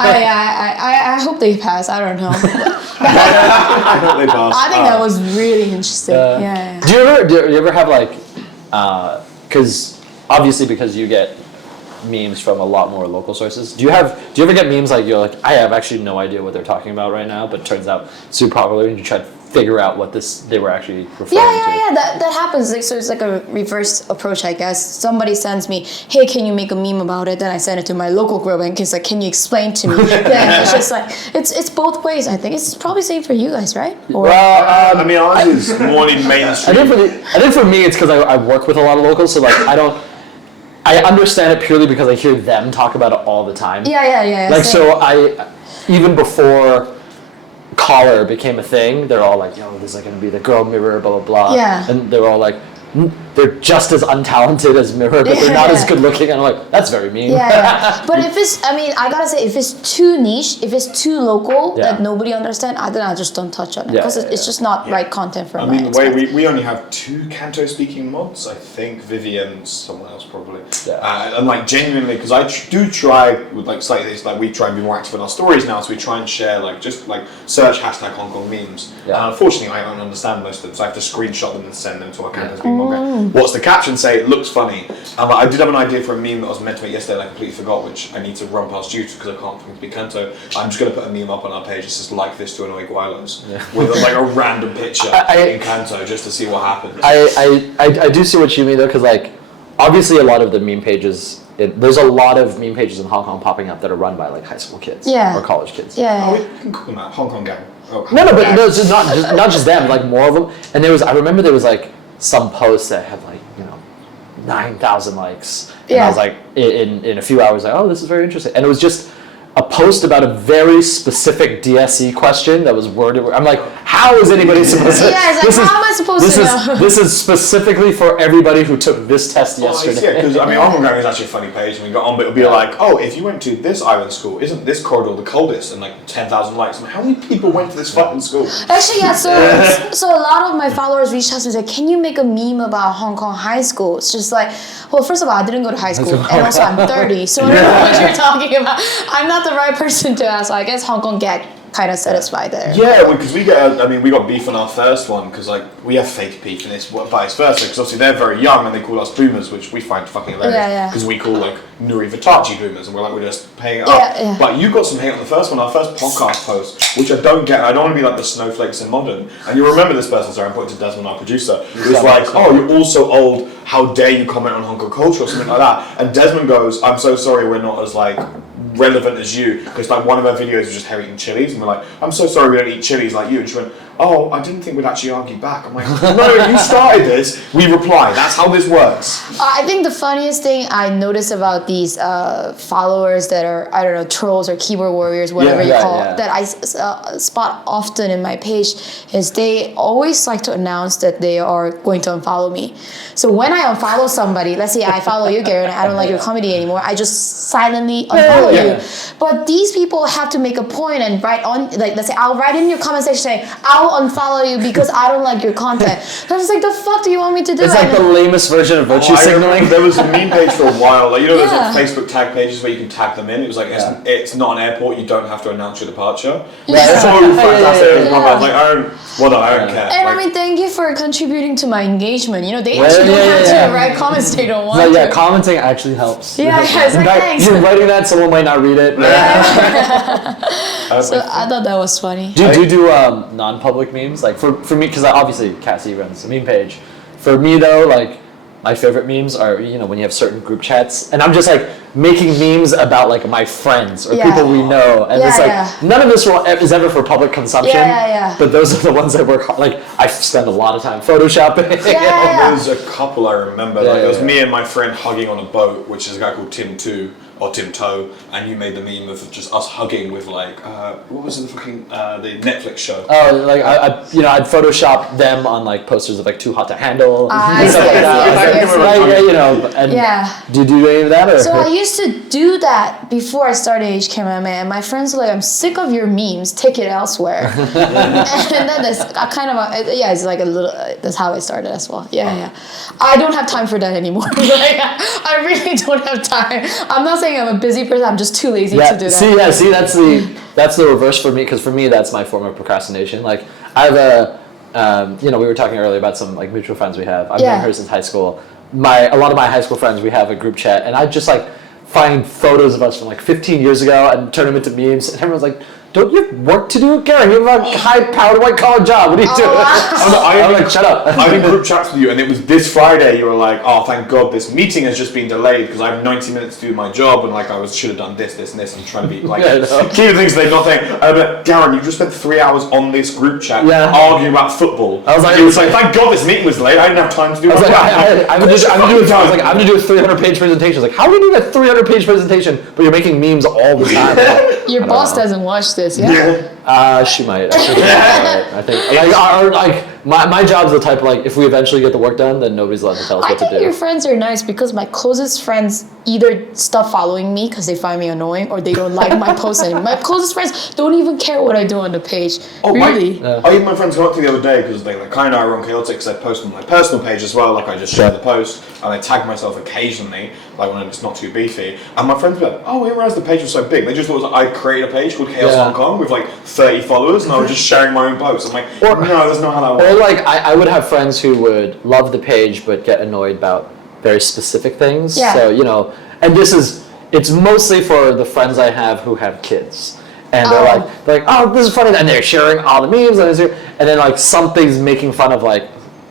I hope they pass. I don't know. I hope they pass. I think that was really interesting. Yeah. Do you ever have like, because you get memes from a lot more local sources. Do you ever get memes like you're like, I have actually no idea what they're talking about right now, but it turns out super popular and you try to figure out what they were actually referring to? Yeah. That happens. Like, so it's like a reverse approach, I guess. Somebody sends me, hey, can you make a meme about it? Then I send it to my local group and it's like, can you explain to me? Then it's just like, it's both ways, I think. It's probably same for you guys, right? Or, Well, I mean, ours is more in mainstream. I think for me it's because I work with a lot of locals, so like I understand it purely because I hear them talk about it all the time. Yeah. Like, same. so even before collar became a thing, they're all like, yo, this is going to be the girl mirror, blah, blah, blah. Yeah. And they're all like, they're just as untalented as Mirror, but they're not as good looking. And I'm like, that's very mean. Yeah. But I gotta say, if it's too niche, if it's too local that nobody understands, then I just don't touch on it because it's just not right content for me. I mean, the way we only have 2 Canto-speaking mods, I think. Vivian, someone else probably. Yeah. And like genuinely, because I do try with like slightly this, like we try and be more active in our stories now, so we try and share like just like search hashtag Hong Kong memes. Yeah. And unfortunately, I don't understand most of them, so I have to screenshot them and send them to our Canto-speaking mod. What's the caption say? It looks funny. I did have an idea for a meme that I was meant to make yesterday and I completely forgot, which I need to run past you because I can't fucking speak Canto. I'm just going to put a meme up on our page that says like this to annoy Guilos with like a random picture in Canto just to see what happens. I do see what you mean though, because like obviously a lot of the meme pages, there's a lot of meme pages in Hong Kong popping up that are run by like high school kids or college kids. Oh, we can call them out. Hong Kong gang. No, but no, it's not just them, like more of them. And I remember there was like some posts that had like 9,000 likes. And I was like, in a few hours, like, oh, this is very interesting. And it was just a post about a very specific DSE question that was worded. I'm like, how is anybody supposed to? Yeah, it's like, how am I supposed to know? This is specifically for everybody who took this test yesterday. Yeah, because I mean, Hong Kong gang is actually a funny page, and we got on, but it'll be like, oh, if you went to this island school, isn't this corridor the coldest? And like 10,000 likes. I'm like, how many people went to this fucking school? Actually, yeah. So a lot of my followers reached out to me and said, can you make a meme about Hong Kong high school? It's just like, well, first of all, I didn't go to high school, and also I'm 30, so I don't know what you're talking about. I'm not the right person to ask. So I guess Hong Kong get kind of satisfied there. Yeah, because we got beef on our first one because like we have fake beef and it's vice versa because obviously they're very young and they call us boomers, which we find fucking hilarious because we call like Nuri Vitachi boomers and we're just paying it up. Yeah. But you got some hate on the first one, our first podcast post, which I don't get. I don't want to be like the snowflakes in modern. And you remember this person, sorry, I'm pointing to Desmond, our producer. It was like, oh, you're all so old. How dare you comment on Hong Kong culture or something like that? And Desmond goes, I'm so sorry, we're not as like relevant as you, because like one of her videos was just her eating chilies and we're like, I'm so sorry we don't eat chilies like you, and she went, oh, I didn't think we'd actually argue back. I'm like, no, you started this, we reply, that's how this works. I think the funniest thing I notice about these followers that are, I don't know, trolls or keyboard warriors, whatever you call it, that I spot often in my page is they always like to announce that they are going to unfollow me. So when I unfollow somebody, let's say I follow you, Gary, and I don't like your comedy anymore, I just silently unfollow you. But these people have to make a point and write on, like, let's say I'll write in your comment section saying, I will I'll unfollow you because I don't like your content. So I was like, the fuck do you want me to do? It's like the lamest version of virtue signaling. There was a meme page for a while. Like, you know, there's Yeah. like Facebook tag pages where you can tag them in. It was like, it's not an airport. You don't have to announce your departure. Yeah. So fantastic. Yeah. I was like, I don't care. And Like, I mean, thank you for contributing to my engagement. You know, they Yeah, actually don't yeah, have yeah. to write comments they don't want Like, yeah, to. commenting actually helps. Yeah, it's In like, fact, thanks. you're writing that, someone might not read it. So I thought that was funny. Do you do non-public memes? Like for me, because obviously Cassie runs the meme page. For me though, like my favorite memes are when you have certain group chats, and I'm just like making memes about like my friends or people we know, and it's like none of this is ever for public consumption. Yeah. But those are the ones I work hard. Like I spend a lot of time photoshopping. There's a couple I remember. Yeah, Like, it was yeah. me and my friend hugging on a boat, which is a guy called Tim 2 or Tim Toe, and you made the meme of just us hugging with like what was the fucking the Netflix show? Oh, like I'd Photoshop them on like posters of like Too Hot to Handle I and stuff like see, that. I see. Like, and Yeah. do you do any of that? Or? So I used to do that before I started Hkmehmeh, and my friends were like, "I'm sick of your memes. Take it elsewhere." And then that's kind of it's like a little. That's how I started as well. Yeah. I don't have time for that anymore. Like I really don't have time. I'm not saying I'm a busy person. I'm just too lazy to do that. See, that's the reverse for me, because for me that's my form of procrastination. Like I have we were talking earlier about some like mutual friends we have. I've known her since high school. A lot of my high school friends, we have a group chat, and I just like find photos of us from like 15 years ago and turn them into memes, and everyone's like, "Don't you have work to do, Karen? You have a high-powered white-collar job. What are you doing?" I'm like, "Shut up." I'm in group chats with you, and it was this Friday. You were like, "Oh, thank God, this meeting has just been delayed because I have 90 minutes to do my job, and like should have done this, and this." I'm trying to be like keep things they're not saying. But Garen, you just spent 3 hours on this group chat arguing about football. I was like, it was like, thank God this meeting was delayed. I didn't have time to do. I was like, I'm gonna do a 300-page presentation. Like, how are we doing a 300-page presentation, but you're making memes all the time? Your boss doesn't watch this, yeah? She might. I think. My job's the type of like, if we eventually get the work done, then nobody's allowed to tell us I what to think do. your friends are nice because my closest friends either stop following me because they find me annoying or they don't like my posts anymore. My closest friends don't even care what I do on the page. Really? Even my friends got up to the other day because they like kind of are on chaotic because I post on my personal page as well. Like I just share the post and I tag myself occasionally, like when it's not too beefy. And my friends were like, "Oh, we didn't realize the page was so big." They just thought it was like, I created a page called Chaos Hong Kong with like 30 followers, and I was just sharing my own posts. I'm like, no, that's not how that works. Or like I would have friends who would love the page but get annoyed about very specific things. Yeah. So and it's mostly for the friends I have who have kids. And they're like, "Oh, this is funny," and they're sharing all the memes, and then like something's making fun of like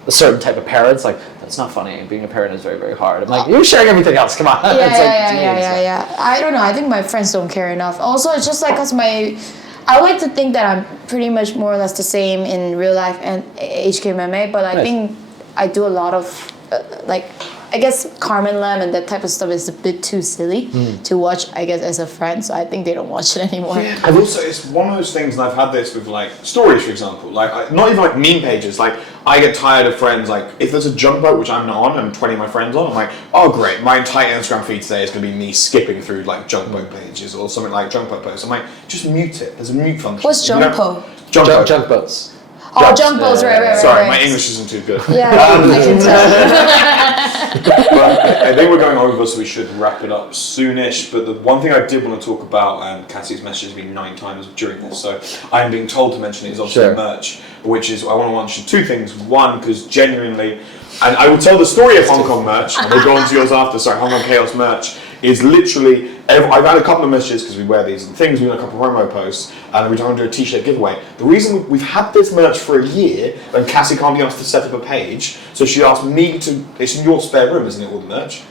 a certain type of parents. Like, that's not funny. Being a parent is very, very hard. I'm like, you're sharing everything else. Come on. Yeah. I don't know. I think my friends don't care enough. Also, it's just like because I like to think that I'm pretty much more or less the same in real life and Hkmehmeh, but I think I do a lot of I guess Carmen Lam and that type of stuff is a bit too silly to watch, I guess, as a friend, so I think they don't watch it anymore. And also, it's one of those things, and I've had this with like stories, for example, like not even like meme pages. Like I get tired of friends. Like if there's a junk boat which I'm not on, and 20 of my friends on, I'm like, oh great, my entire Instagram feed today is going to be me skipping through like junk boat pages or something like junk boat posts. I'm like, just mute it. There's a mute function. What's junk boat? Junk boats. Oh, junk boats, right. Sorry, my English isn't too good. Yeah, I can tell. But I think we're going over, so we should wrap it up soonish. But the one thing I did want to talk about, and Cassie's message has been 9 times during this, so I'm being told to mention it, is obviously merch, which is, I want to mention 2 things. One, because genuinely, and I will tell the story of Hong Kong merch, and we'll go on to yours after, Hong Kong Chaos merch, is literally, I've had a couple of messages because we wear these and things, we've done a couple of promo posts, and we're trying to do a t-shirt giveaway. The reason we've had this merch for a year, and Cassie can't be asked to set up a page, so she asked me to, it's in your spare room, isn't it, all the merch?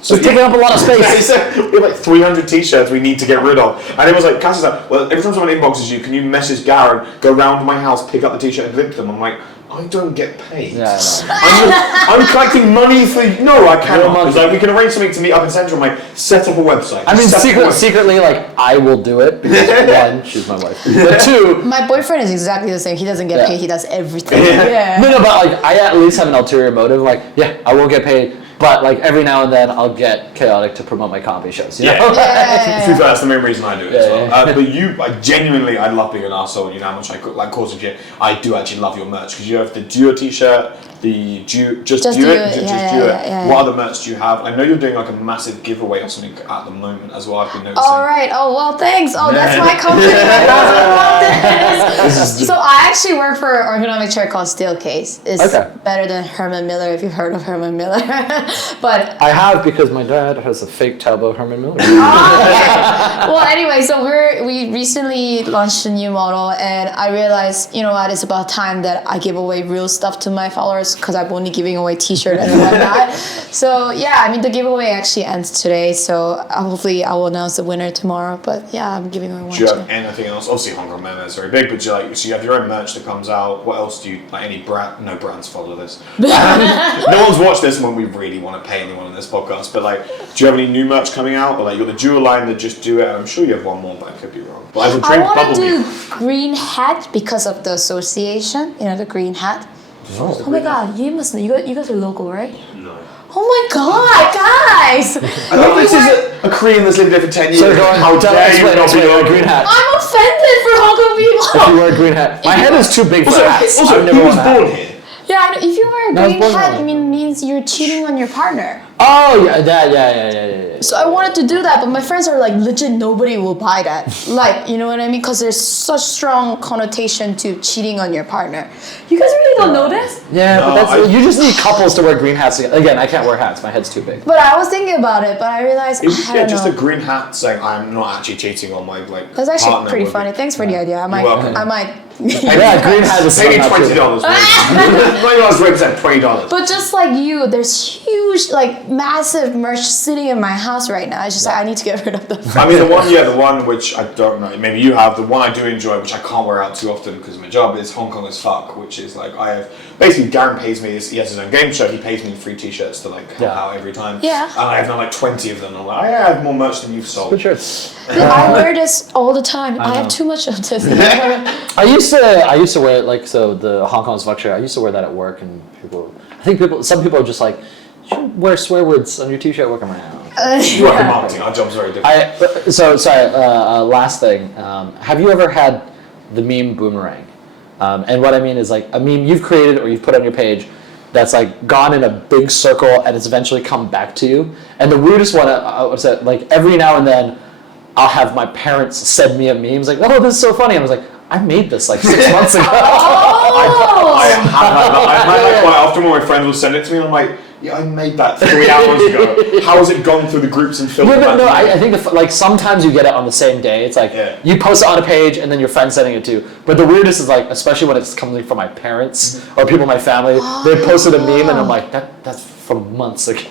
So it's taking up a lot of space. We have like 300 t-shirts we need to get rid of. And it was like, Cassie's like, well, every time someone inboxes you, can you message Garen, go round to my house, pick up the t-shirt and deliver them? I'm like, I don't get paid. Yeah, I know. I'm collecting money for... No, I cannot. It's like, we can arrange something to meet up in Central. I'm like, set up a website. I mean, secretly, like, I will do it. Because, 1, she's my wife. But 2... My boyfriend is exactly the same. He doesn't get paid. He does everything. No, but like, I at least have an ulterior motive. Like, I won't get paid. But like every now and then, I'll get chaotic to promote my comedy shows. You know? To be fair, that's the main reason I do it as well. But you, like, genuinely, I love being an arsehole. You know how much I like causing shit. I do actually love your merch because you have the Duo T-shirt, the Just Do It. What other merch do you have? I know you're doing like a massive giveaway or something at the moment as well. I've been noticing. All right. Oh well, thanks. Oh, that's my company. I love this. So I actually work for an ergonomic chair called Steelcase. It's better than Herman Miller if you've heard of Herman Miller. But I have because my dad has a fake Talbot Herman Miller. Well, anyway, so we recently launched a new model, and I realized, you know what, it's about time that I give away real stuff to my followers because I'm only giving away T-shirt and whatnot. So yeah, I mean the giveaway actually ends today, so hopefully I will announce the winner tomorrow. But yeah, I'm giving away one. Do you have anything else? Obviously, Hkmehmeh is very big, but so you have your own merch that comes out. What else do you like? Any brand? No brands follow this. No one's watched this when we really want to pay anyone on this podcast. But like, do you have any new merch coming out? Or like, you got the dual line that Just Do It, and I'm sure you have one more, but I could be wrong. But I want to do green hat because of the association. You know, the green hat. Oh my god, you must know. You guys are local, right? No. Oh my god, guys! I love this is a Korean that's lived there for 10 years. So how dare you not wear a green hat? I'm offended for Hong Kong people! If you wear a green hat. My head is too big for hats. Also, I've never who was worn a hat. born here? Yeah, if you wear a green hat, it means you're cheating on your partner. Oh, yeah. So I wanted to do that, but my friends are like, legit, nobody will buy that. Like, you know what I mean? Because there's such strong connotation to cheating on your partner. You guys really don't know this? Yeah, but you just need couples to wear green hats. Again, I can't wear hats. My head's too big. But I was thinking about it, but I realized, I don't just know. a green hat saying I'm not actually cheating on my That's actually pretty funny. Thanks for the idea. I might. Yeah, green hat is maybe $20. $20. But just like you, there's huge, like massive merch sitting in my house right now. It's just like I need to get rid of them. I mean, the one which I don't know, maybe you have, the one I do enjoy, which I can't wear out too often because of my job, is Hong Kong as fuck, which is like basically Darren pays me, he has his own game show, he pays me free t-shirts to like help out every time. Yeah. And I have now like 20 of them, and I'm like, I have more merch than you've sold. Good shirts. I wear this all the time. I have too much of this. I used to wear it, like, so the Hong Kong's fuck shirt, I used to wear that at work, and some people are just like, you should wear swear words on your t-shirt working around. You work in marketing, our job's very different. Last thing, have you ever had the meme boomerang? And what I mean is like a meme you've created or you've put on your page that's like gone in a big circle and it's eventually come back to you. And the weirdest one was that like every now and then I'll have my parents send me a meme. It's like, oh, this is so funny. I was like, I made this like 6 months ago. I have had that quite often when my friends will send it to me, and I'm like, yeah, I made that 3 hours ago. How has it gone through the groups and filtered? Yeah, but no, I think like sometimes you get it on the same day. It's like you post it on a page and then your friend's sending it to you. But the weirdest is like, especially when it's coming from my parents or people in my family, they posted a meme and I'm like, that's from months ago.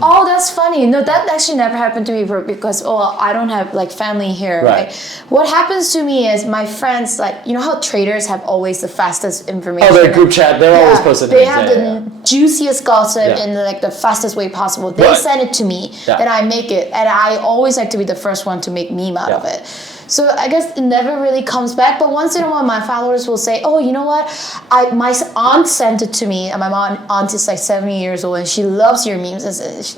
Oh, that's funny. No, that actually never happened to me because I don't have like family here. Right. What happens to me is my friends, like, you know how traders have always the fastest information. Oh, their group chat, they're always posting. They have the juiciest gossip in like the fastest way possible. They send it to me, and I make it, and I always like to be the first one to make meme out of it. So I guess it never really comes back, but once in a while my followers will say, oh, you know what, my aunt sent it to me, and my aunt is like 70 years old and she loves your memes,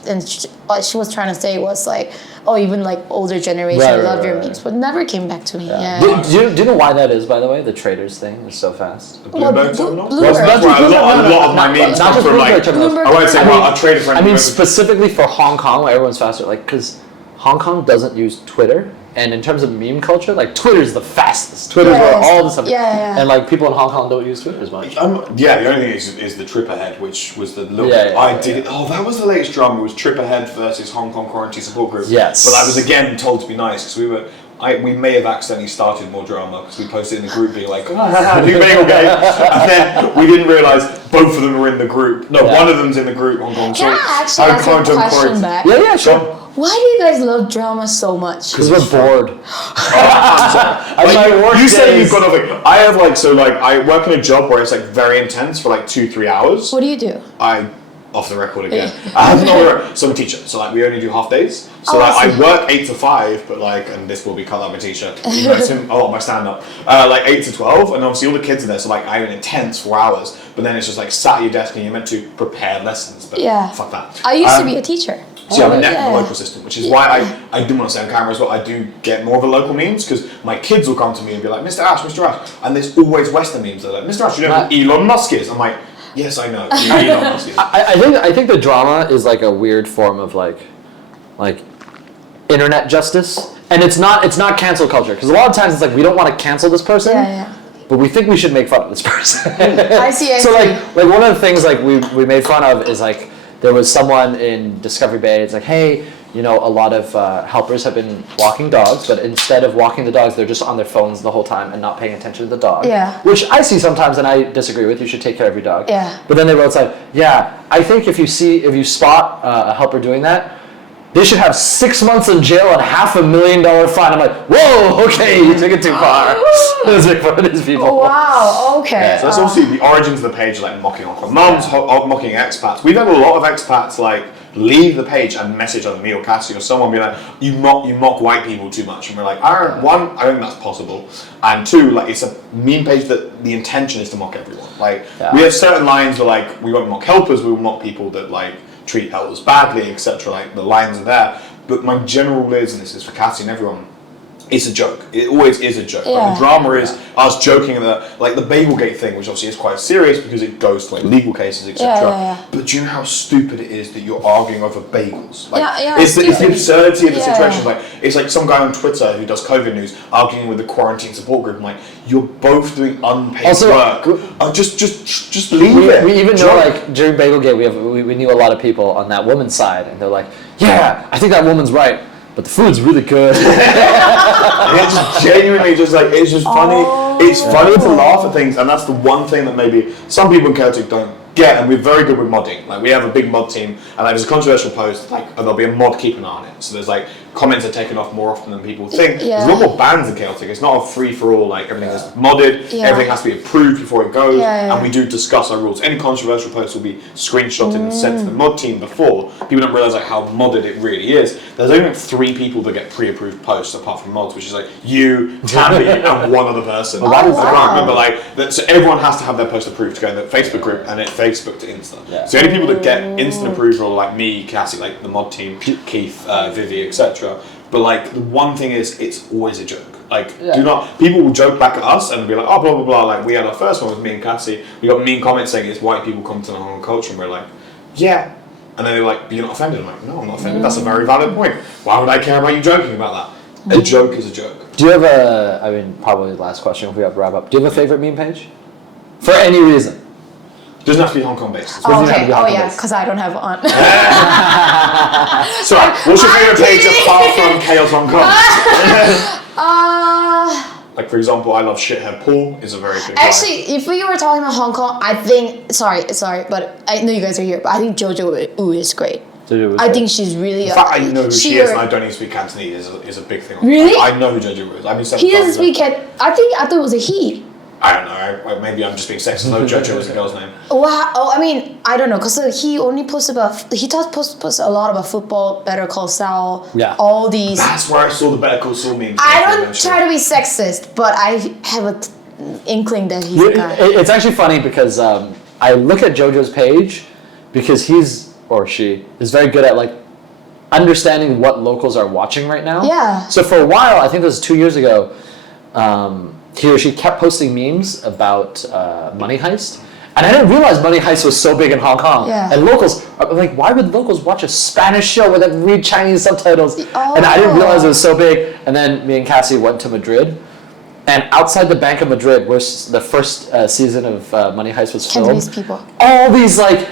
and what she was trying to say was like, oh, even like older generation love your memes, but never came back to me. Do you know why that is, by the way, the traders thing is so fast? Bloomberg terminal? A lot of my memes come from like, I won't say a trader friend. I mean specifically for Hong Kong where everyone's faster, like, because Hong Kong doesn't use Twitter. And in terms of meme culture, like Twitter's the fastest. Twitter's where all the stuff. And like people in Hong Kong don't use Twitter as much. The only thing is the trip ahead, which was the look. I did it. Oh, that was the latest drama. It was trip ahead versus Hong Kong quarantine support group. Yes. But I was again told to be nice because we may have accidentally started more drama because we posted in the group being like, new bagel game, and then we didn't realise both of them were in the group. No, one of them's in the group. Hong Kong. Can I actually ask a question back? Yeah, sure. Why do you guys love drama so much? Because we're bored. You say you've got I have I work in a job where it's like very intense for like 2-3 hours. What do you do? Off the record again. So I'm a teacher, so like we only do half days. So I work 8 to 5, but like, and this will be cut out my t-shirt. My stand up. Like 8 to 12, and obviously all the kids are there. So like I have an intense 4 hours. but then it's just like sat at your desk and you're meant to prepare lessons. But fuck that. I used to be a teacher. So I'm a net in the local system, which is why I do want to say on camera as well, I do get more of the local memes, because my kids will come to me and be like, Mr. Ash, and there's always Western memes. They're like, Mr. Ash, you know who Elon Musk is? I'm like, yes, I know who Elon Musk is. I think the drama is like a weird form of like internet justice, and it's not cancel culture, because a lot of times it's like we don't want to cancel this person, but we think we should make fun of this person. I see. So like one of the things like we made fun of is like there was someone in Discovery Bay. It's like, hey, you know, a lot of helpers have been walking dogs, but instead of walking the dogs, they're just on their phones the whole time and not paying attention to the dog. Yeah. Which I see sometimes, and I disagree with. You should take care of your dog. Yeah. But then they wrote, it's like, yeah, I think if you spot a helper doing that, they should have 6 months in jail and $500,000 fine. I'm like, whoa, okay, you took it too far. Let's make fun of these people. Wow, okay. Yeah, so that's obviously the origins of the page, like mocking Hong Kong mums, mocking expats. We've had a lot of expats like leave the page and message on me or Cassie or someone be like, you mock white people too much, and we're like, one, I don't think that's possible, and two, like it's a meme page that the intention is to mock everyone. Like we have certain lines where like we won't mock helpers, we will mock people that like treat helpers badly, etc. Like the lines are there, but my general rule is, and this is for Cassie and everyone, it's a joke. It always is a joke. Like, the drama is us joking about like the Bagelgate thing, which obviously is quite serious because it goes to like legal cases, etc. But do you know how stupid it is that you're arguing over bagels? Like, it's the absurdity of the situation. Like it's like some guy on Twitter who does COVID news arguing with the quarantine support group. I'm like, you're both doing unpaid work. Just leave it. We even know like during Bagelgate, we knew a lot of people on that woman's side, and they're like, yeah, I think that woman's right, but the food's really good. And it's just genuinely just like, it's just funny. It's funny to laugh at things, and that's the one thing that maybe some people in Celtic don't get, and we're very good with modding. Like we have a big mod team, and like, there's a controversial post, like there'll be a mod keeping an eye on it. So there's like comments are taken off more often than people think. There's a lot more bans in Celtic. It's not a free for all. Like everything is modded. Everything has to be approved before it goes, and we do discuss our rules. Any controversial post will be screenshotted and sent to the mod team before. People don't realize like how modded it really is. There's only like 3 people that get pre-approved posts apart from mods, which is like you, Tammy, and one other person. I can't remember like so everyone has to have their post approved to go in the Facebook group, and it's Facebook to Insta. So the only people that get instant approval are like me, Cassie, like the mod team, Keith, Vivi, etc. But like the one thing is, it's always a joke. Like people will joke back at us and be like, oh blah blah blah. Like we had our first one with me and Cassie. We got mean comments saying it's white people commenting on Hong Kong culture, and we're like, yeah. And then they're like, but you're not offended. I'm like, no, I'm not offended. That's a very valid point. Why would I care about you joking about that? A joke is a joke. Do you have probably the last question if we have to wrap up. Do you have a favorite meme page? For any reason. Doesn't have to be Hong Kong based. Because I don't have one. So, what's your favorite page apart from Chaos Hong Kong? Like for example, I love Shithead Paul is a very good guy. Actually, if we were talking about Hong Kong, I think sorry, but I know you guys are here, but I think Jojo Wu is great. I think she's really. In fact, I know who she is, and I don't even speak Cantonese. Is a big thing. Really? I know who Jojo Wu is. I mean, he doesn't speak. I thought it was a he. I don't know. Maybe I'm just being sexist. No, Jojo is a girl's name. Wow. Oh, I mean, I don't know, because he only posts a lot about football, Better Call Saul, all these. That's where I saw the Better Call Saul memes. I don't try to be sexist, but I have an inkling that he's a guy. It's actually funny because I look at Jojo's page because he's or she is very good at like understanding what locals are watching right now. Yeah. So for a while, I think this was 2 years ago. He or she kept posting memes about Money Heist. And I didn't realize Money Heist was so big in Hong Kong. Yeah. And locals, like, why would locals watch a Spanish show where they read Chinese subtitles? And I didn't realize it was so big. And then me and Cassie went to Madrid. And outside the Bank of Madrid, where the first season of Money Heist was filmed, Cantonese people. all these, like,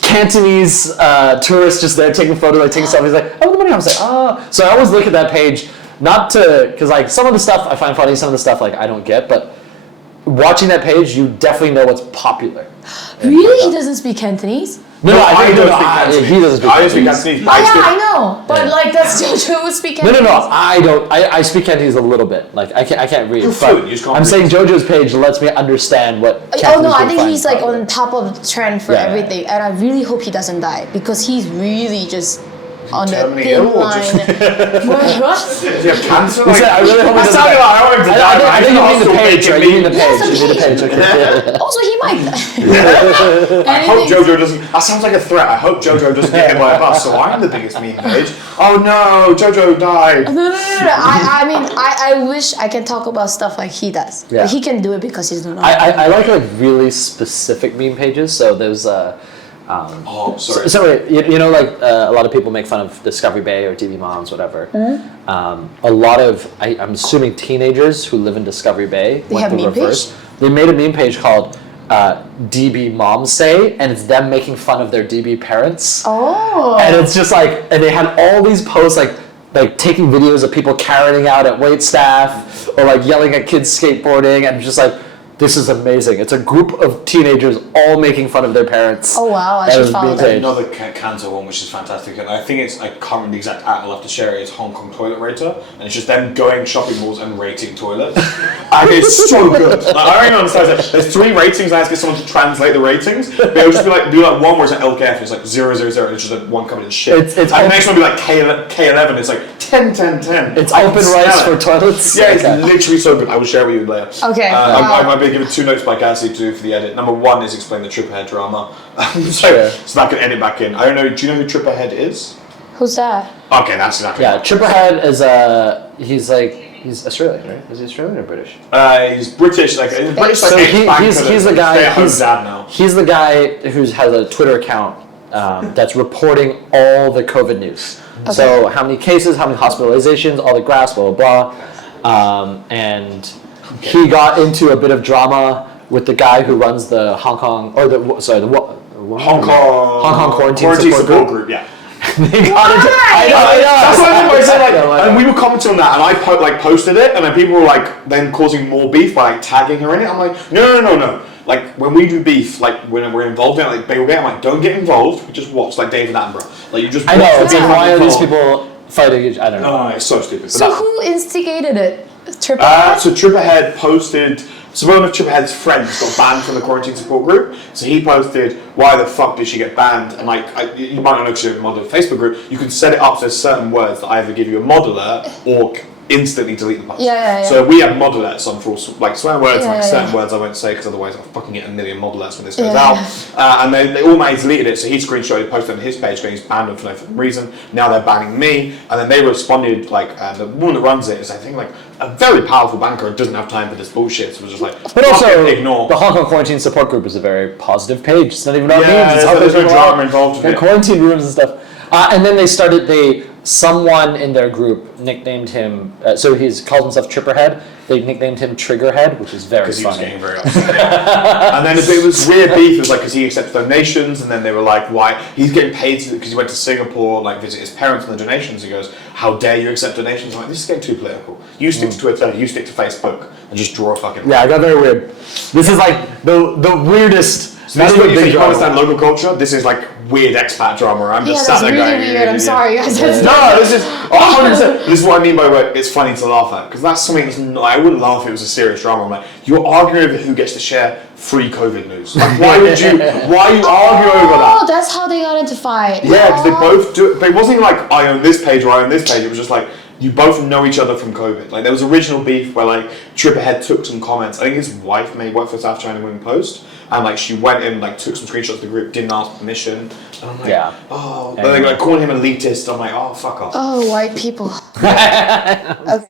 Cantonese tourists just there taking photos, like taking selfies, like, oh, the Money Heist. Like, oh. So I always look at that page. Not to, because like some of the stuff I find funny, some of the stuff like I don't get, but watching that page, you definitely know what's popular. Really? He doesn't speak Cantonese? No, he doesn't speak Cantonese. I know, but like that's Jojo would speak Cantonese. No, I don't. I speak Cantonese a little bit. Like I can't read. But I'm saying Jojo's page lets me understand what. Cantonese I think he's like on top of the trend for everything, and I really hope he doesn't die because he's really just. on the terminally thin ill or line. just- What? Does he have cancer? You said, I really hope he That doesn't sounded die. like I want him to die. I think you mean the page, right? You mean the Yes, page. the You mean the page. Okay. Also, he might. I hope Jojo doesn't. That sounds like a threat. I hope Jojo doesn't get hit by a bus, so I'm the biggest meme page. Oh no, Jojo died. No. I mean, I wish I can talk about stuff like he does. Yeah. But he can do it because he's not. I like really specific meme pages. So there's Oh, sorry. So you know, like a lot of people make fun of Discovery Bay or DB Moms, whatever. A lot of I'm assuming teenagers who live in Discovery Bay They have the meme reverse. page? They made a meme page called DB Moms Say, and it's them making fun of their DB parents. Oh. And it's just like, and they had all these posts like taking videos of people carrying out at wait staff or like yelling at kids skateboarding, and just like, this is amazing. It's a group of teenagers all making fun of their parents. Oh wow, I That should was follow meme that. page. Another cancer one, which is fantastic, and I think it's, I can't remember the exact app, I'll have to share it, it's Hong Kong Toilet Rater, and it's just them going shopping malls and rating toilets. And it's so good. Like, I don't even understand that. There's 3 ratings, I have to get someone to translate the ratings, but it'll just be like one where it's like LKF, it's like 000, and it's just like one covered in shit. It's and the next one will be like K11, it's like 10, 10, 10. It's I can open smell rice it. for toilets. Yeah, it's Okay. literally so good. I will share with you later. Okay. I might be giving 2 notes by Cassie to do for the edit. Number 1 is explain the Tripperhead drama. Sure. So that can edit back in. I don't know, do you know who Tripperhead is? Who's that? Okay, that's exactly Yeah, Tripperhead is he's Australian, right? Is he Australian or British? He's British, like he's British, like So ex-banker he's the that's guy. stay-at-home He's, dad now. he's the guy who has a Twitter account that's reporting all the COVID news. So how many cases, how many hospitalizations, all the graphs, blah blah blah. And he got into a bit of drama with the guy who runs the Hong Kong Hong Kong quarantine support group. Yeah. They got into, I know. That's what I mean by saying, I know. and we were commenting on that, and I posted it, and then people were like then causing more beef by like tagging her in it. I'm like, no. Like when we do beef, like when we're involved in it, like Bagel Gate, I'm like, don't get involved. Just watch like David Attenborough. Like you just. I know. watch It's the like, people why are these involved. people fighting each? I don't know. Oh, it's so stupid. But So that- who instigated it? Tripperhead? So Tripperhead posted. So one of Tripperhead's friends got banned from the quarantine support group. So he posted, "Why the fuck did she get banned?" And like, you might not know because you're a model Facebook group. You can set it up so there's certain words that either give you a mod alert or instantly delete the post. Yeah. So we have mod alerts on for like swear words, Yeah, like yeah, certain yeah. words I won't say because otherwise I'll fucking get a million mod alerts when this goes Yeah, out. And they all made deleted it. So he screenshotted, posted on his page, going he's banned for no reason. Now they're banning me, and then they responded like the woman that runs it is I think like a very powerful banker and doesn't have time for this bullshit. So it was just like, But also, fucking ignore. the Hong Kong Quarantine Support Group is a very positive page. It's not even about Yeah, memes. It's there's helping no people drama out. involved with They're it. quarantine rooms and stuff. And then someone in their group nicknamed him, so he calls himself Tripperhead. They nicknamed him Triggerhead, which is very Because he was funny. getting very upset. Yeah. And then it was weird beef. It was like because he accepts donations, and then they were like, "Why he's getting paid because he went to Singapore, like visit his parents and the donations?" He goes, "How dare you accept donations?" I'm like, this is getting too political. You stick to Twitter, you stick to Facebook, and just draw a fucking. Yeah, I got very weird. This is like the weirdest. So this is not what you even think you drama. understand local culture. This is like weird expat drama. I'm Yeah, just that's sat there really going, weird. I'm sorry, guys. That's No, this is 100%. This is what I mean by what it's funny to laugh at because that's something that's not, I wouldn't laugh if it was a serious drama. I'm like, you're arguing over who gets to share free COVID news. Like, why are you arguing over Oh, that? that's how they got into fight. Yeah, because they both do it. But it wasn't like I own this page or I own this page. It was just like you both know each other from COVID. Like there was original beef where like Tripperhead took some comments. I think his wife may work for South China Morning Post. And like she went in, like took some screenshots of the group, didn't ask permission. And I'm like, Yeah. oh, Anyway. like calling him elitist. I'm like, oh, fuck off. Oh, white people. Okay.